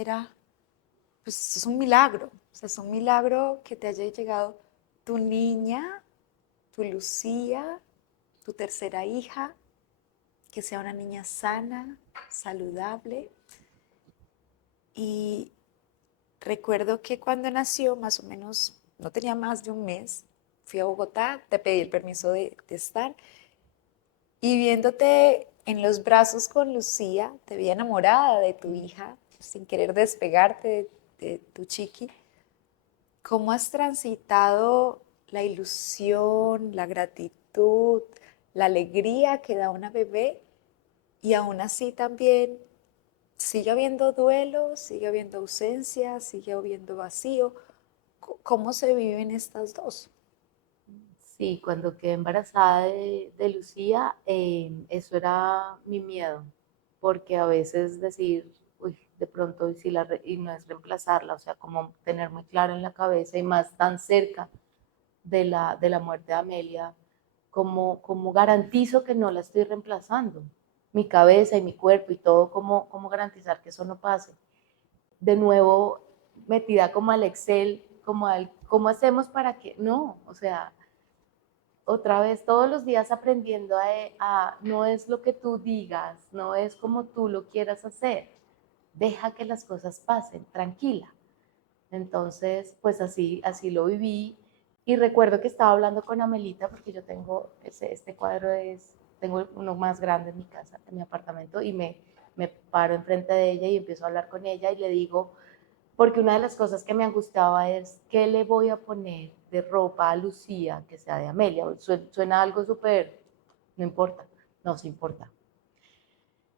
pues es un milagro. O sea, es un milagro que te haya llegado tu niña, tu Lucía, tu tercera hija, que sea una niña sana, saludable. Y recuerdo que cuando nació, más o menos, no tenía más de un mes, fui a Bogotá, te pedí el permiso de estar. Y viéndote en los brazos con Lucía, te vi enamorada de tu hija, sin querer despegarte de tu chiqui. ¿Cómo has transitado la ilusión, la gratitud, la alegría que da una bebé? Y aún así también sigue habiendo duelo, sigue habiendo ausencia, sigue habiendo vacío. ¿Cómo se viven estas dos? Sí, cuando quedé embarazada de Lucía, eso era mi miedo, porque a veces decir, uy, de pronto, y no es reemplazarla, o sea, como tener muy claro en la cabeza y más tan cerca de la muerte de Amelia, como garantizo que no la estoy reemplazando, mi cabeza y mi cuerpo y todo, como garantizar que eso no pase. De nuevo, metida como al Excel, ¿cómo hacemos para que? No, o sea, otra vez todos los días aprendiendo no es lo que tú digas, no es como tú lo quieras hacer, deja que las cosas pasen, tranquila. Entonces, pues así lo viví. Y recuerdo que estaba hablando con Amelita, porque yo tengo este cuadro, tengo uno más grande en mi casa, en mi apartamento, y me paro enfrente de ella y empiezo a hablar con ella y le digo, porque una de las cosas que me angustiaba es, ¿qué le voy a poner de ropa a Lucía que sea de Amelia? Suena algo súper, no importa, no se importa.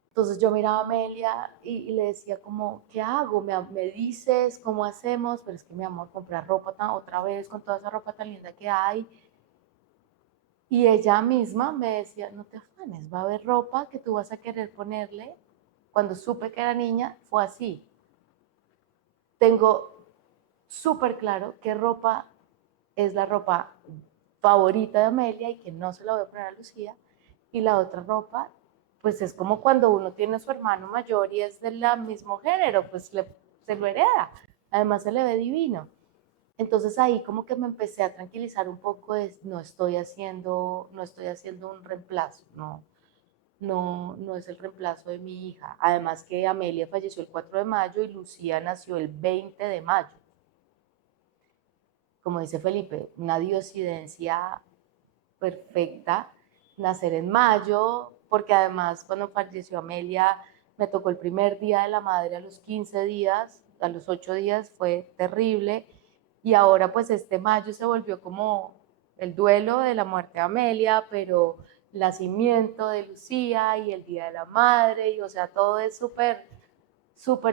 Entonces yo miraba a Amelia y le decía como, ¿qué hago? Me dices, ¿cómo hacemos? Pero es que mi amor, comprar ropa otra vez con toda esa ropa tan linda que hay. Y ella misma me decía, no te afanes, va a haber ropa que tú vas a querer ponerle. Cuando supe que era niña, fue así. Tengo súper claro qué ropa es la ropa favorita de Amelia y que no se la voy a poner a Lucía. Y la otra ropa, pues es como cuando uno tiene a su hermano mayor y es del mismo género, pues se lo hereda. Además se le ve divino. Entonces ahí como que me empecé a tranquilizar un poco, no estoy haciendo un reemplazo, no es el reemplazo de mi hija. Además que Amelia falleció el 4 de mayo y Lucía nació el 20 de mayo. Como dice Felipe, una diosidencia perfecta, nacer en mayo, porque además cuando falleció Amelia me tocó el primer día de la madre a los 15 días, a los 8 días fue terrible, y ahora pues este mayo se volvió como el duelo de la muerte de Amelia, pero el nacimiento de Lucía y el día de la madre, y o sea, todo es súper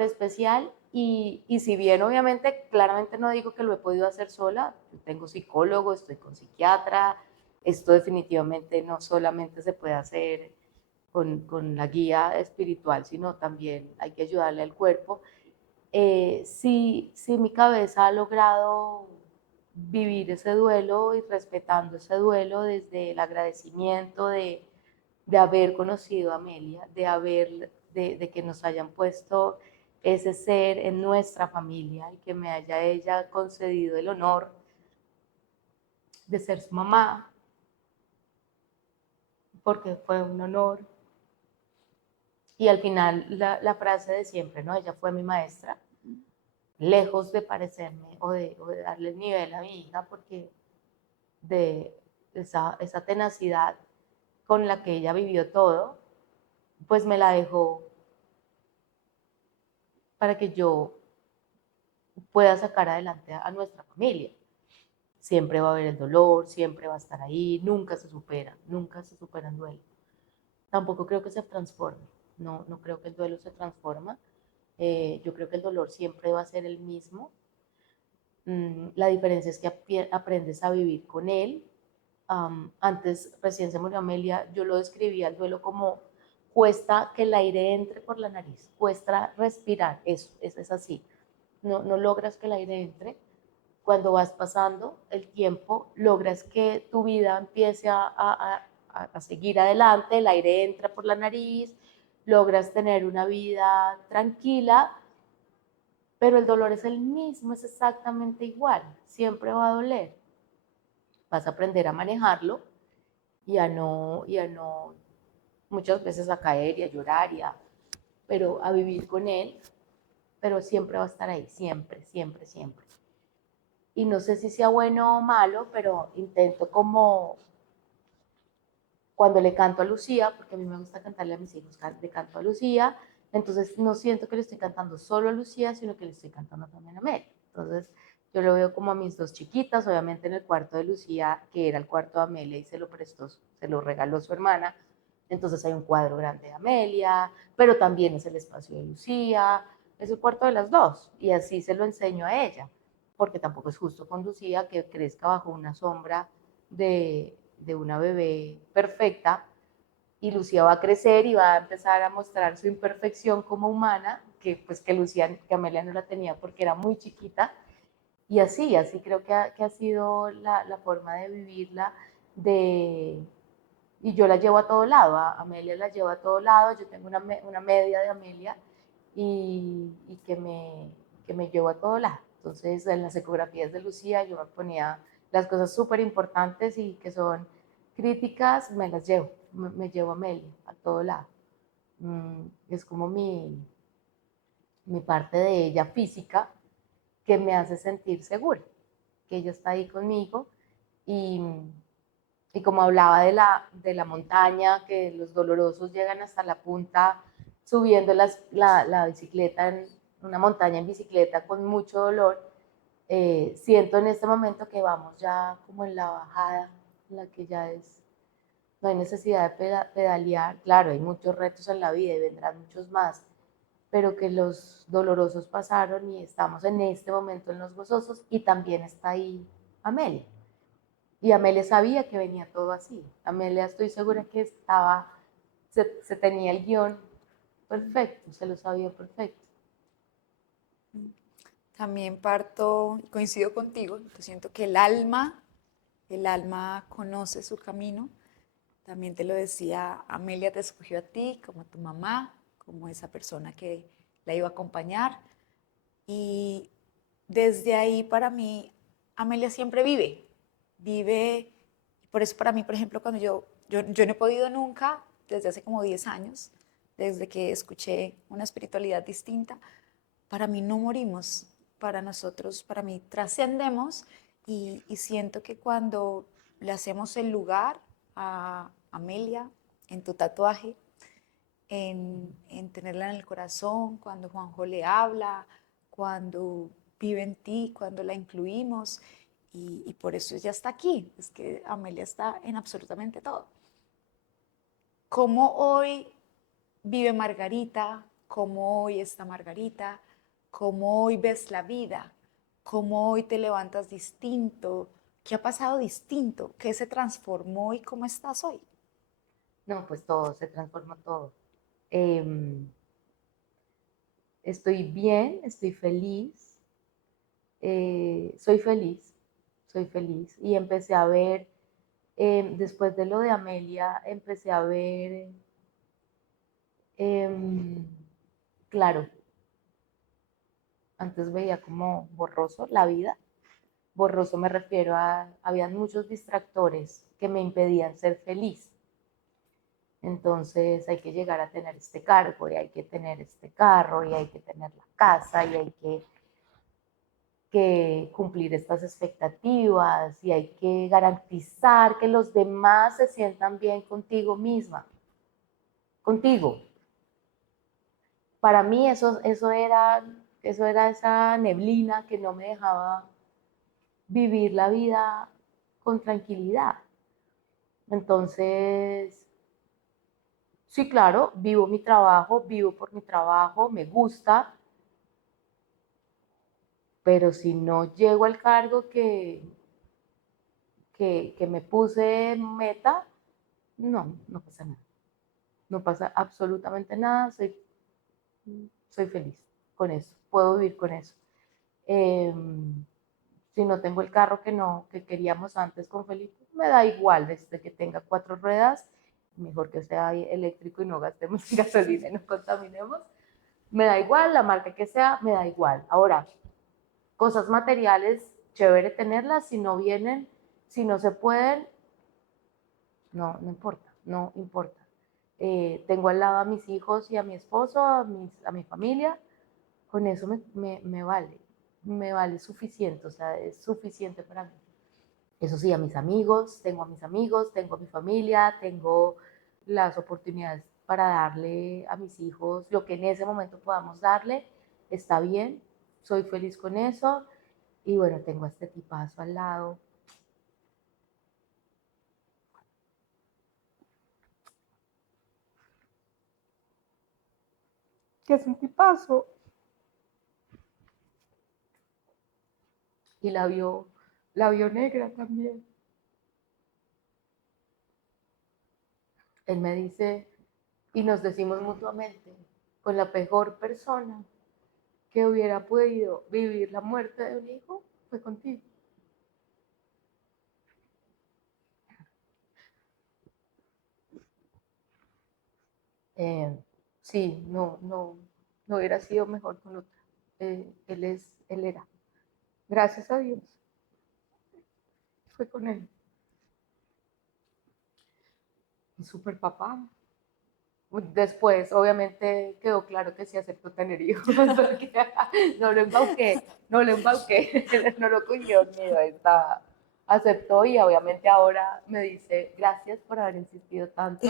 especial. Y si bien obviamente claramente no digo que lo he podido hacer sola, yo tengo psicólogo, estoy con psiquiatra, esto definitivamente no solamente se puede hacer con la guía espiritual, sino también hay que ayudarle al cuerpo. Sí, mi cabeza ha logrado vivir ese duelo y respetando ese duelo desde el agradecimiento de haber conocido a Amelia, de que nos hayan puesto ese ser en nuestra familia y que me haya ella concedido el honor de ser su mamá, porque fue un honor. Y al final la frase de siempre, ¿no? Ella fue mi maestra, lejos de parecerme o de darle el nivel a mi hija, porque de esa tenacidad con la que ella vivió todo, pues me la dejó para que yo pueda sacar adelante a nuestra familia. Siempre va a haber el dolor, siempre va a estar ahí, nunca se supera el duelo. Tampoco creo que se transforme, no creo que el duelo se transforma. Yo creo que el dolor siempre va a ser el mismo. La diferencia es que aprendes a vivir con él. Antes, recién se murió Amelia, yo lo describía el duelo como cuesta que el aire entre por la nariz, cuesta respirar, eso es así. No logras que el aire entre. Cuando vas pasando el tiempo, logras que tu vida empiece a seguir adelante, el aire entra por la nariz, logras tener una vida tranquila, pero el dolor es el mismo, es exactamente igual, siempre va a doler. Vas a aprender a manejarlo y a no muchas veces a caer y a llorar, pero a vivir con él, pero siempre va a estar ahí, siempre, siempre, siempre. Y no sé si sea bueno o malo, pero intento como cuando le canto a Lucía, porque a mí me gusta cantarle a mis hijos, le canto a Lucía, entonces no siento que le estoy cantando solo a Lucía, sino que le estoy cantando también a Mel. Entonces yo lo veo como a mis dos chiquitas, obviamente en el cuarto de Lucía, que era el cuarto de Amelia y se lo prestó, se lo regaló su hermana, entonces hay un cuadro grande de Amelia, pero también es el espacio de Lucía, es el cuarto de las dos, y así se lo enseño a ella, porque tampoco es justo con Lucía que crezca bajo una sombra de una bebé perfecta, y Lucía va a crecer y va a empezar a mostrar su imperfección como humana, que Amelia no la tenía porque era muy chiquita, y así creo que ha sido la forma de vivirla, y yo la llevo a todo lado, a Amelia la llevo a todo lado, yo tengo una media de Amelia y que me llevo a todo lado. Entonces en las ecografías de Lucía yo me ponía las cosas súper importantes y que son críticas me las llevo, me llevo a Amelia a todo lado. Es como mi parte de ella física que me hace sentir segura, que ella está ahí conmigo y, y como hablaba de la montaña, que los dolorosos llegan hasta la punta subiendo la bicicleta, en una montaña en bicicleta con mucho dolor, siento en este momento que vamos ya como en la bajada, en la que ya es, no hay necesidad de pedalear, claro, hay muchos retos en la vida y vendrán muchos más, pero que los dolorosos pasaron y estamos en este momento en los gozosos y también está ahí Amelia. Y Amelia sabía que venía todo así. Amelia estoy segura que se tenía el guión perfecto, se lo sabía perfecto. También coincido contigo, yo siento que el alma conoce su camino. También te lo decía, Amelia te escogió a ti como tu mamá, como esa persona que la iba a acompañar. Y desde ahí para mí, Amelia siempre vive, y por eso para mí, por ejemplo, cuando yo no he podido nunca, desde hace como 10 años, desde que escuché una espiritualidad distinta, para mí no morimos, para nosotros, para mí trascendemos y siento que cuando le hacemos el lugar a Amelia en tu tatuaje, en tenerla en el corazón, cuando Juanjo le habla, cuando vive en ti, cuando la incluimos y por eso ella está aquí, es que Amelia está en absolutamente todo. ¿Cómo hoy vive Margarita? ¿Cómo hoy está Margarita? ¿Cómo hoy ves la vida? ¿Cómo hoy te levantas distinto? ¿Qué ha pasado distinto? ¿Qué se transformó y cómo estás hoy? No, pues todo, se transforma todo. Eh, Estoy bien, estoy feliz, soy feliz, soy feliz. Y empecé a ver, después de lo de Amelia, empecé a ver, claro, antes veía como borroso la vida. Borroso me refiero a, habían muchos distractores que me impedían ser feliz. Entonces hay que llegar a tener este cargo y hay que tener este carro y hay que tener la casa y hay que cumplir estas expectativas y hay que garantizar que los demás se sientan bien contigo misma, contigo. Para mí eso era esa neblina que no me dejaba vivir la vida con tranquilidad. Entonces, sí, claro, vivo mi trabajo, vivo por mi trabajo, me gusta, pero si no llego al cargo que me puse meta, no pasa nada. No pasa absolutamente nada, soy feliz con eso, puedo vivir con eso. Eh, si no tengo el carro que queríamos antes con Felipe, me da igual, desde que tenga 4 ruedas, mejor que sea eléctrico y no gastemos gasolina y no contaminemos. Me da igual, la marca que sea, me da igual. Ahora, cosas materiales, chévere tenerlas, si no vienen, si no se pueden, no importa, no importa. Tengo al lado a mis hijos y a mi esposo, a mi familia, con eso me vale suficiente, o sea, es suficiente para mí. Eso sí, a mis amigos, tengo a mi familia, tengo las oportunidades para darle a mis hijos lo que en ese momento podamos darle, está bien, soy feliz con eso y bueno, tengo a este tipazo al lado. Que es un tipazo. Y la vio negra también. Él me dice, y nos decimos mutuamente, con la peor persona que hubiera podido vivir la muerte de un hijo, fue contigo. Sí, no hubiera sido mejor con otra. Él era. Gracias a Dios. Fue con él. un super papá. Después, obviamente, quedó claro que sí aceptó tener hijos, porque no lo embauqué, no lo embauqué, no lo cogió miedo, está, aceptó y obviamente ahora me dice gracias por haber insistido tanto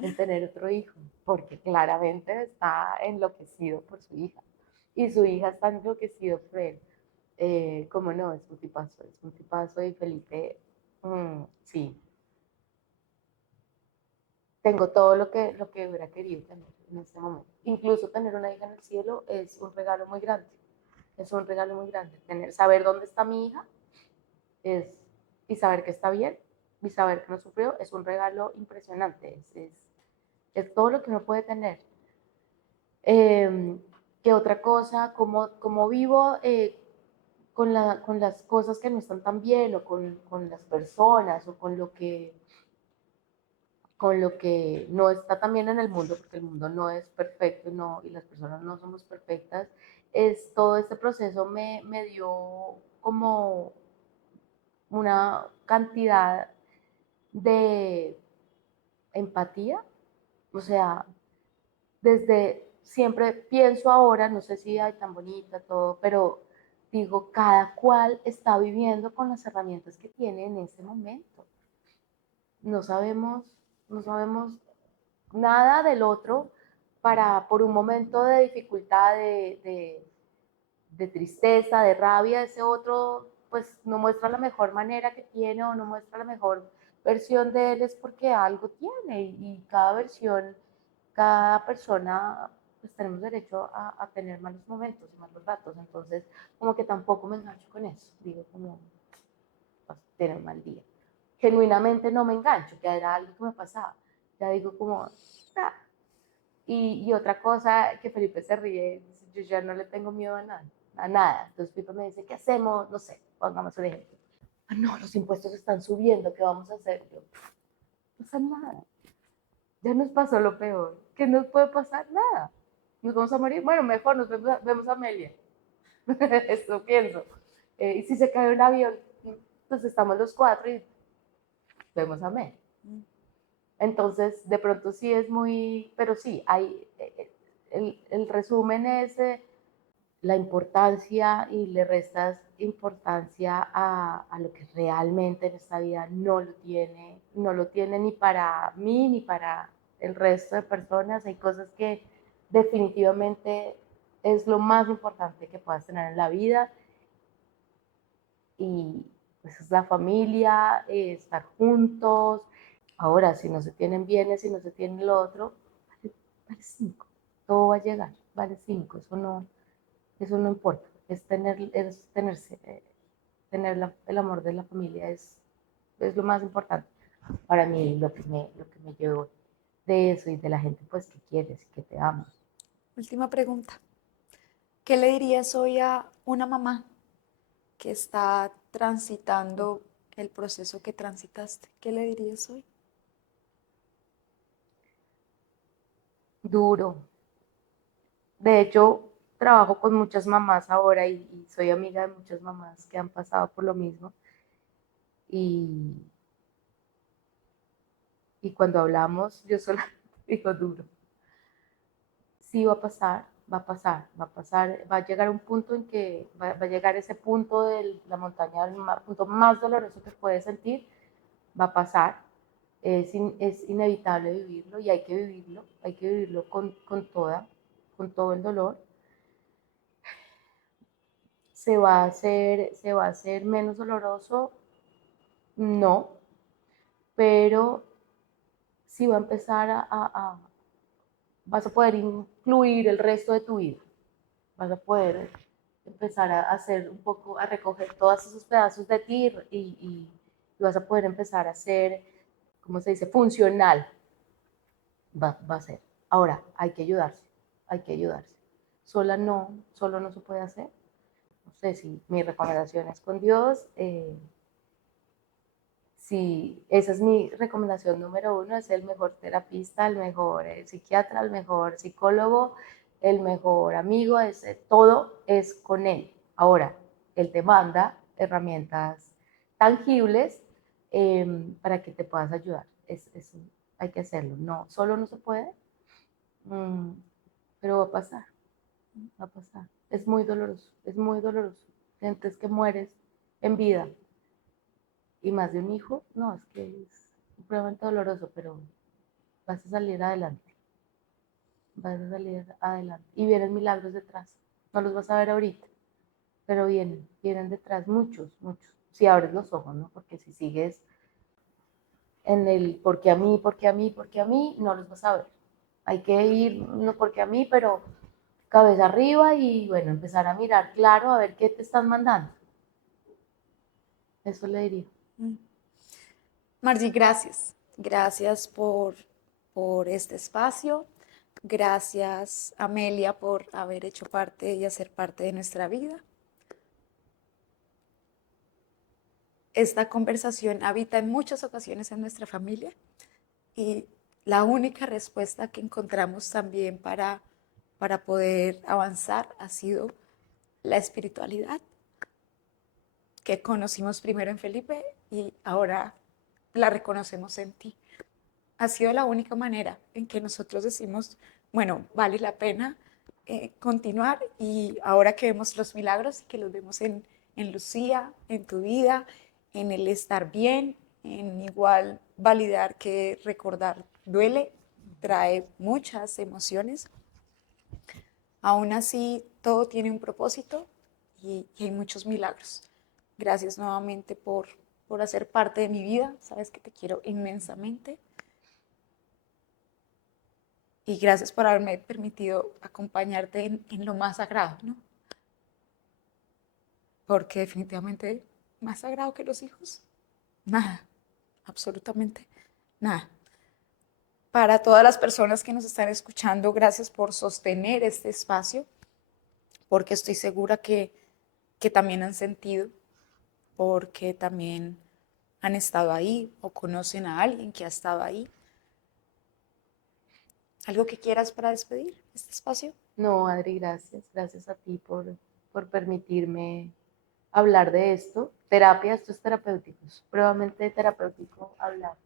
en tener otro hijo, porque claramente está enloquecido por su hija y su hija está enloquecido por él. ¿Cómo no? Es un tipazo y Felipe, sí, tengo todo lo que hubiera querido tener en este momento. Incluso tener una hija en el cielo es un regalo muy grande. Es un regalo muy grande. Saber dónde está mi hija es, y saber que está bien y saber que no sufrió es un regalo impresionante. Es todo lo que uno puede tener. ¿Qué otra cosa? ¿Cómo vivo con las cosas que no están tan bien o con las personas o con lo que no está también en el mundo, porque el mundo no es perfecto y las personas no somos perfectas, es todo este proceso me dio como una cantidad de empatía, o sea, desde siempre pienso ahora, no sé si hay tan bonita todo, pero digo, cada cual está viviendo con las herramientas que tiene en ese momento. No sabemos, no sabemos nada del otro para por un momento de dificultad, de tristeza, de rabia, ese otro pues no muestra la mejor manera que tiene o no muestra la mejor versión de él es porque algo tiene y cada versión, cada persona pues tenemos derecho a tener malos momentos y malos ratos, entonces como que tampoco me engancho con eso, digo como pues, tener un mal día. Genuinamente no me engancho, que era algo que me pasaba. Ya digo como, ah. Y otra cosa que Felipe se ríe, yo ya no le tengo miedo a nada, a nada. Entonces Felipe me dice, ¿qué hacemos? No sé, pongamos un ejemplo. Ah, no, los impuestos están subiendo, ¿qué vamos a hacer? Yo, no pasa nada, ya nos pasó lo peor. ¿Qué nos puede pasar? Nada. ¿Nos vamos a morir? Bueno, mejor nos vemos a Amelia. Eso pienso. Y si se cae un avión, pues estamos los cuatro y vemos a Amelia. Entonces, de pronto sí es muy, pero sí, hay, el resumen es la importancia y le restas importancia a lo que realmente en esta vida no lo tiene ni para mí ni para el resto de personas. Hay cosas que definitivamente es lo más importante que puedas tener en la vida y pues es la familia, estar juntos. Ahora, si no se tienen bienes, si no se tiene lo otro, vale 5. Todo va a llegar, vale 5. Eso no importa. Es tenerse, el amor de la familia es lo más importante para mí, lo que me llevo de eso y de la gente pues que quieres y que te amas. Última pregunta. ¿Qué le dirías hoy a una mamá que está transitando el proceso que transitaste? ¿Qué le dirías hoy? Duro. De hecho, trabajo con muchas mamás ahora y soy amiga de muchas mamás que han pasado por lo mismo. Y, y cuando hablamos, yo solo digo duro. Sí va a pasar, va a pasar, va a pasar, va a llegar un punto en que va a llegar ese punto de la montaña, el punto más doloroso que puedes sentir, va a pasar. Es inevitable vivirlo y hay que vivirlo con todo el dolor. Se va a hacer menos doloroso? No, pero sí va a empezar vas a poder incluir el resto de tu vida. Vas a poder empezar a hacer un poco, a recoger todos esos pedazos de ti y vas a poder empezar a ser, ¿cómo se dice? Funcional. Va a ser. Ahora, hay que ayudarse, hay que ayudarse. Solo no se puede hacer. No sé si mi recomendación es con Dios. Si esa es mi recomendación número uno, es el mejor terapista, el mejor psiquiatra, el mejor psicólogo, el mejor amigo, todo es con él. Ahora, él te manda herramientas tangibles para que te puedas ayudar. hay que hacerlo. No, solo no se puede, mm, pero va a pasar, va a pasar. Es muy doloroso, es muy doloroso. Sientes que mueres en vida y más de un hijo, no, es que es supremamente doloroso, pero vas a salir adelante, vas a salir adelante. Y vienen milagros detrás, no los vas a ver ahorita, pero vienen detrás muchos, muchos. Si abres los ojos, ¿no? Porque si sigues en el porque a mí, porque a mí, porque a mí, no los vas a ver. Hay que ir, no porque a mí, pero cabeza arriba y bueno, empezar a mirar claro a ver qué te están mandando. Eso le diría. Mm. Margie, gracias. Gracias por este espacio. Gracias, Amelia, por haber hecho parte y hacer parte de nuestra vida. Esta conversación habita en muchas ocasiones en nuestra familia y la única respuesta que encontramos también para poder avanzar ha sido la espiritualidad que conocimos primero en Felipe y ahora la reconocemos en ti. Ha sido la única manera en que nosotros decimos, bueno, vale la pena continuar y ahora que vemos los milagros y que los vemos en Lucía, en tu vida, en el estar bien, en igual validar que recordar duele, trae muchas emociones. Aún así, todo tiene un propósito y hay muchos milagros. Gracias nuevamente por hacer parte de mi vida. Sabes que te quiero inmensamente. Y gracias por haberme permitido acompañarte en lo más sagrado, ¿no? Porque definitivamente más sagrado que los hijos, nada, absolutamente nada. Para todas las personas que nos están escuchando, gracias por sostener este espacio, porque estoy segura que también han sentido, porque también han estado ahí o conocen a alguien que ha estado ahí. ¿Algo que quieras para despedir este espacio? No, Adri, gracias. Gracias a ti por permitirme hablar de esto. Terapia, esto es terapéutico, es supremamente terapéutico hablar.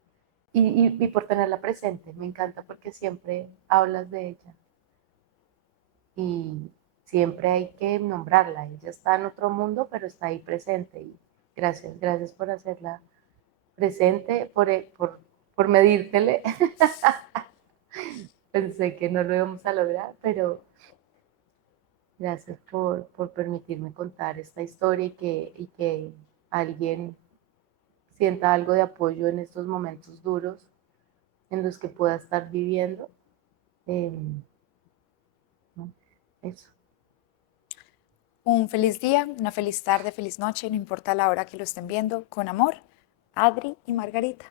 Y por tenerla presente, me encanta porque siempre hablas de ella y siempre hay que nombrarla. Ella está en otro mundo, pero está ahí presente. Y gracias, gracias por hacerla presente, por medírtele. Pensé que no lo íbamos a lograr, pero gracias por permitirme contar esta historia y que alguien sienta algo de apoyo en estos momentos duros en los que pueda estar viviendo. Eh, ¿No? Eso. Un feliz día, una feliz tarde, feliz noche, no importa la hora que lo estén viendo. Con amor, Adri y Margarita.